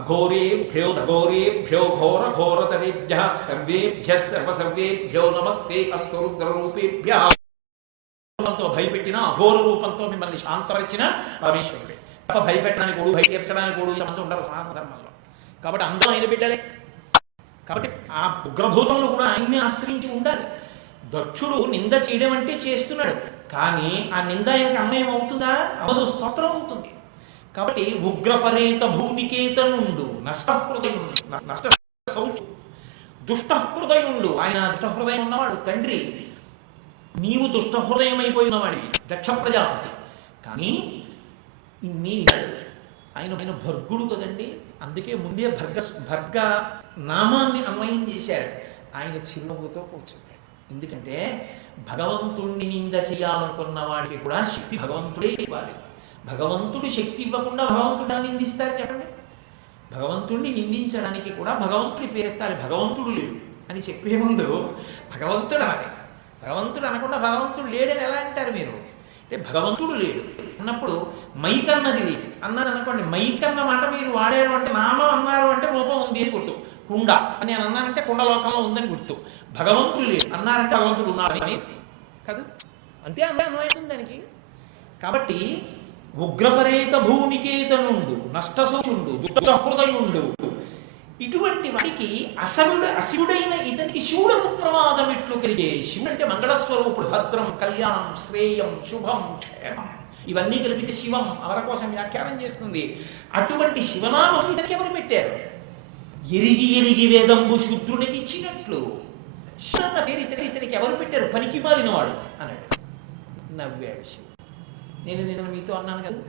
అఘోరేభ్యో ఘోరేభ్యో ఘోర ఘోరతరేభ్యః సర్వేభ్యః సర్వసర్వేభ్యో నమస్తే అస్తు రుద్రరూపేభ్యః. భయపెట్టిన అఘోర రూపంతో మిమ్మల్ని శాంతపరిచిన పరమేశ్వరుడే తప్ప భయపెట్టడానికి కోడు, భయ తీర్చడానికి కోడు ఇంతమంది ఉండరు సనాతన ధర్మంలో. కాబట్టి అందరూ ఆయన బిడ్డలే. కాబట్టి ఆ ఉగ్రభూతంలో కూడా ఆయన్ని ఆశ్రయించి ఉండాలి. దక్షుడు నింద చేయడం అంటే చేస్తున్నాడు, కానీ ఆ నింద ఆయనకి అన్వయం అవుతుందా? అవదు, స్తోత్రం అవుతుంది. కాబట్టి ఉగ్రపరేత భూమికేతనుండు నష్టహృదయుండు, నష్ట శౌచు దుష్టహృదయుండు. ఆయన దుష్టహృదయం ఉన్నవాడు తండ్రి, నీవు దుష్టహృదయం అయిపోయినవాడివి దక్ష ప్రజాపతి. కానీ ఇన్ని ఆయన భర్గుడు కదండి. అందుకే ముందే భర్గ నామాన్ని అన్వయం చేశారు. ఆయన చిరునవ్వుతో కూర్చున్నాడు. ఎందుకంటే భగవంతుణ్ణి నింద చేయాలనుకున్న వాడికి కూడా శక్తి భగవంతుడే ఇవ్వాలి. భగవంతుడు శక్తి ఇవ్వకుండా భగవంతుడా నిందిస్తారు చెప్పండి? భగవంతుడిని నిందించడానికి కూడా భగవంతుడి పేరెత్తాలి. భగవంతుడు లేడు అని చెప్పే ముందు భగవంతుడు అనాలి. భగవంతుడు అనకుండా భగవంతుడు లేడని ఎలా అంటారు మీరు? అంటే భగవంతుడు లేడు అన్నప్పుడు మైకన్నది లేదు అన్నారు అనుకోండి. మైకన్న మాట మీరు వాడారు అంటే, నామం అన్నారు అంటే రూపం ఉంది అని గుర్తు. కుండ అని నేను అన్నానంటే కుండలోకంలో ఉందని గుర్తు. భగవంతుడు లేడు అన్నారంటే భగవంతుడు ఉన్నాడు అని కాదు. అంతే అన్వయిస్తుంది దానికి. కాబట్టి ఉగ్రపరేత భూమికేతనుండు నష్టశోచుండు దుష్టహృదయుండు ఇటువంటి వాడికి అశివుడైన ఇతనికి శివుడకు ప్రమాదం ఇట్లు కలిగే. శివుడు అంటే మంగళస్వరూపుడు, భద్రం, కళ్యాణం, శ్రేయం, శుభం, క్షేమం ఇవన్నీ కలిపితే శివం అవర కోసం వ్యాఖ్యానం చేస్తుంది. అటువంటి శివనామం ఇతనికి ఎవరు పెట్టారు? ఎరిగి వేదంబు శూద్రునికి ఇచ్చినట్లు శివన్న పేరు ఇతనికి ఎవరు పెట్టారు? పనికి మారినవాడు అన్నాడు. నవ్వాడు శివుడు. నేను మీతో అన్నాను కదా,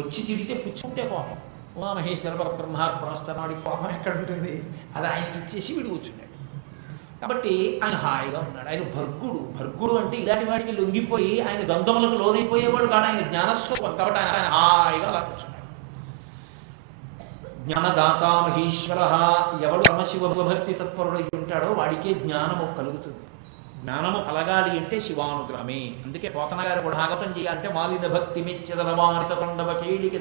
వచ్చి తిడితే పుచ్చుకుంటే కోపం. ఉమామహేశ్వర పరబ్రహ్మార్పణస్తున్నాడు, కోపం ఎక్కడ ఉంటుంది? అది ఆయనకి ఇచ్చేసి వీడు కూర్చున్నాడు. కాబట్టి ఆయన హాయిగా ఉన్నాడు. ఆయన భర్గుడు అంటే ఇలాంటి వాడికి లొంగిపోయి ఆయన ద్వంద్వములకు లోనైపోయేవాడు కాదు. ఆయన జ్ఞానస్వరూపం కాబట్టి ఆయన హాయిగా అలా కూర్చున్నాడు. జ్ఞానదాత మహేశ్వర. ఎవడు పరమశివభక్తి తత్పరుడై ఉంటాడో వాడికే జ్ఞానము కలుగుతుంది. జ్ఞానము కలగాలి అంటే శివానుగ్రహమే. అందుకే పోతన గారు కూడా భాగవతం చేయాలంటే మాలిన భక్తి మెచ్చదలవారిత తండవ కేళికి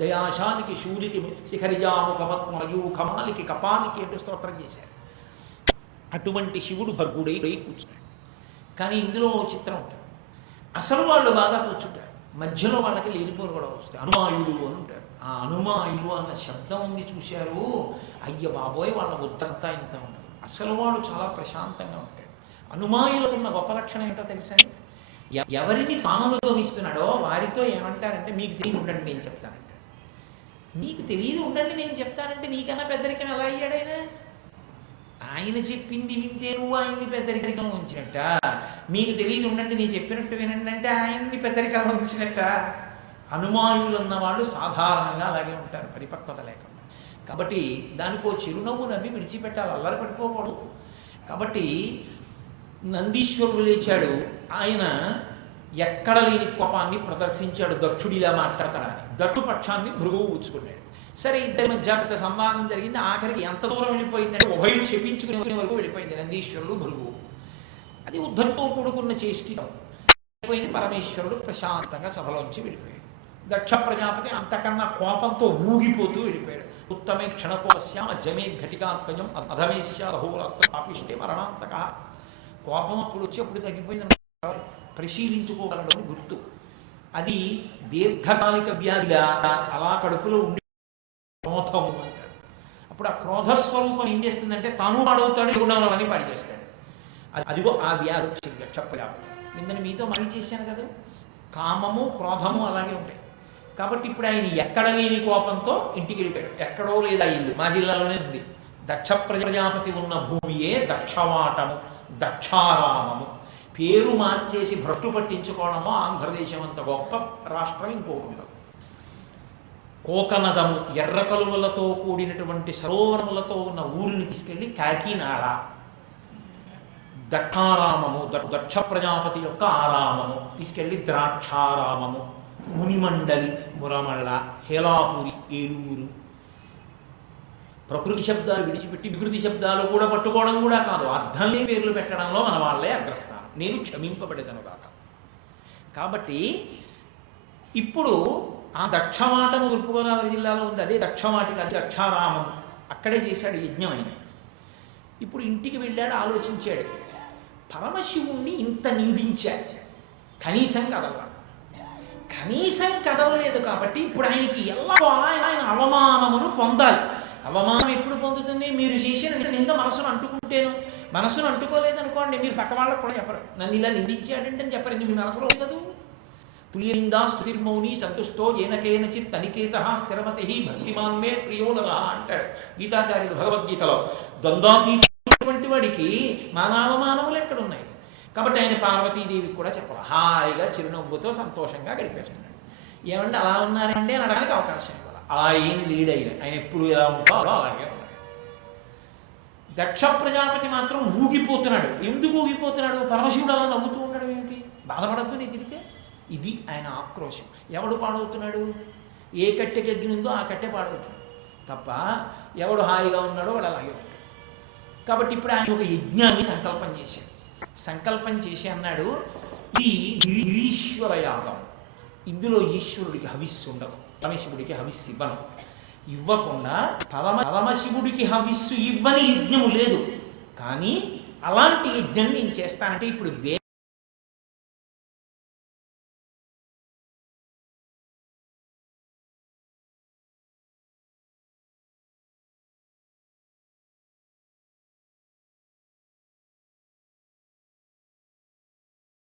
దయాశానికి శూలికి శిఖరిజాముఖ పద్మయూఖమాలికి కపాలికి అంటూ స్తోత్రం చేశారు. అటువంటి శివుడు భర్గుడై కూర్చున్నాడు. కానీ ఇందులో చిత్రం ఉంటాడు. అసలు వాళ్ళు బాగా కూర్చుంటారు, మధ్యలో వాళ్ళకి లేనిపోరు కూడా వస్తాయి. అనుమాయులు అని ఉంటారు. ఆ అనుమాయులు అన్న శబ్దం ఉంది చూశారు, అయ్య బాబోయ్ వాళ్ళ ఉద్ధరత ఇంత ఉండదు. అసలు వాడు చాలా ప్రశాంతంగా ఉంటాడు. అనుమాయులకు ఉన్న గొప్ప లక్షణం ఏంటో తెలుసా? ఎవరిని తాను అనుభవిస్తున్నాడో వారితో ఏమంటారంటే, మీకు తెలియదు ఉండండి నేను చెప్తానంటే. మీకు తెలియదు ఉండండి నేను చెప్తానంటే నీకన్నా పెద్దరికం ఎలా అయ్యాడైనా? ఆయన చెప్పింది వింటే నువ్వు ఆయన్ని పెద్దరికం ఉంచినట్ట. మీకు తెలియదు ఉండండి నేను చెప్పినట్టు వినండి అంటే ఆయన్ని పెద్దరికం ఉంచినట్ట. అనుమాయులు అన్నవాళ్ళు సాధారణంగా అలాగే ఉంటారు, పరిపక్వత లేకుండా. కాబట్టి దానికో చిరునవ్వు నవ్వి విడిచిపెట్టాలి, అల్లరి పడిపోకూడదు. కాబట్టి నందీశ్వరుడు లేచాడు. ఆయన ఎక్కడ లేని కోపాన్ని ప్రదర్శించాడు. దక్షుడిలా మాట్లాడతాడని దక్షు పక్షాన్ని భృగువు ఊచుకున్నాడు. సరే, ఇద్దరి మధ్య పెద్ద సంవాదం జరిగింది. ఆఖరికి ఎంత దూరం వెళ్ళిపోయిందంటే ఉభయులు శపించుకునే వరకు వెళ్ళిపోయింది నందీశ్వరుడు భృగువు. అది ఉద్ధరితో కూడుకున్న చేష్టితో అయిపోయింది. పరమేశ్వరుడు ప్రశాంతంగా సభలోంచి వెళ్ళిపోయాడు. దక్ష ప్రజాపతి అంతకన్నా కోపంతో ఊగిపోతూ వెళ్ళిపోయాడు. ఉత్తమే క్షణకోశ్యామ జమే ఘటికాత్మజం అధమేశ్యాహోరాత్మపిష్టే మరణాంతక. కోపం అప్పుడు వచ్చి అప్పుడు తగ్గిపోయింది పరిశీలించుకోగలడు అని గుర్తు. అది దీర్ఘకాలిక వ్యాధిగా అలా కడుపులో ఉండి క్రోధము అంటారు. అప్పుడు ఆ క్రోధస్వరూపం ఏం చేస్తుందంటే తాను పాడవుతాడు, గుణాలని పాడి చేస్తాడు. అదిగో ఆ వ్యాధి వచ్చింది దక్ష ప్రజాపతి. నిన్న మీతో మళ్ళీ చేశాను కదా, కామము క్రోధము అలాగే ఉంటాయి. కాబట్టి ఇప్పుడు ఆయన ఎక్కడ లేని కోపంతో ఇంటికి వెళ్ళిపోయాడు. ఎక్కడో లేదా ఇల్లు మా జిల్లాలోనే ఉంది. దక్ష ప్రజాపతి ఉన్న భూమియే దక్షవాటము, దక్షారామము. పేరు మార్చేసి భ్రష్టు పట్టించుకోవడమో ఆంధ్రదేశం అంత గొప్ప రాష్ట్రం ఇంకోటి ఉండదు. కోకనదము ఎర్ర కలువలతో కూడినటువంటి సరోవరములతో ఉన్న ఊరిని తీసుకెళ్ళి కాకినాడ, దక్షారామము దక్ష ప్రజాపతి యొక్క ఆరామము తీసుకెళ్ళి ద్రాక్షారామము, మునిమండలి మురమళ్ళ, హేలాపురి ఏలూరు. ప్రకృతి శబ్దాలు విడిచిపెట్టి వికృతి శబ్దాలు కూడా పట్టుకోవడం కూడా కాదు, అర్థం లేని పేర్లు పెట్టడంలో మన వాళ్ళే అగ్రస్థానం. నేను క్షమింపబడేదను కాక. కాబట్టి ఇప్పుడు ఆ దక్షమాటము తూర్పుగోదావరి జిల్లాలో ఉంది, అదే దక్షమాటికి, అది దక్షారామం, అక్కడే చేశాడు యజ్ఞం ఆయన. ఇప్పుడు ఇంటికి వెళ్ళాడు, ఆలోచించాడు, పరమశివుణ్ణి ఇంత నిందించాడు, కనీసం కదవలేదు కాబట్టి ఇప్పుడు ఆయనకి ఎలా ఆయన అవమానమును పొందాలి. అవమానం ఎప్పుడు పొందుతుంది? మీరు చేసిన నింద మనసును అంటుకుంటేను. మనసును అంటుకోలేదనుకోండి, మీరు పక్క వాళ్ళకు కూడా చెప్పరు, నన్ను ఇలా నిందించాడంటే అని చెప్పరు, మీ మనసులో కదూ. తుల్యనిందా స్తుతిర్మౌని సంతుష్టో ఏనకేనచిత్ అనికేత స్థిరమతి భక్తిమాన్ మే ప్రియోనర అంటాడు గీతాచార్యుడు భగవద్గీతలో. ద్వంద్వాతీతటువంటి వాడికి మానవమానములు ఎక్కడున్నాయి? కాబట్టి ఆయన పార్వతీదేవికి కూడా చెప్పాలి, హాయిగా చిరునవ్వుతో సంతోషంగా గడిపేస్తున్నాడు. ఏమంటే అలా ఉన్నారండి అని అనడానికి అవకాశం ఇవ్వాలి. అలా ఏం లీడ్ అయ్యారు, ఆయన ఎప్పుడు ఎలా ఉంటారో అలాగే ఉన్నాడు. దక్ష ప్రజాపతి మాత్రం ఊగిపోతున్నాడు. ఎందుకు ఊగిపోతున్నాడు? పరమశివుడు అలా నవ్వుతూ ఉండడం ఏమిటి? బాధపడద్దు నీ తిరిగితే. ఇది ఆయన ఆక్రోశం. ఎవడు పాడవుతున్నాడు? ఏ కట్టెకి అగ్ని ఉందో ఆ కట్టె పాడవుతుంది తప్ప ఎవడు హాయిగా ఉన్నాడో వాడు అలాగే ఉంటాడు. కాబట్టి ఇప్పుడు ఆయన ఒక యజ్ఞాన్ని సంకల్పం చేసి అన్నాడు, ఈ ఈశ్వర యాగం, ఇందులో ఈశ్వరుడికి హవిస్సు ఉండదు, పరమశివుడికి హవిస్సు ఇవ్వకుండా పరమశివుడికి హవిస్సు ఇవ్వని యజ్ఞము లేదు. కానీ అలాంటి యజ్ఞం నేను చేస్తానంటే ఇప్పుడు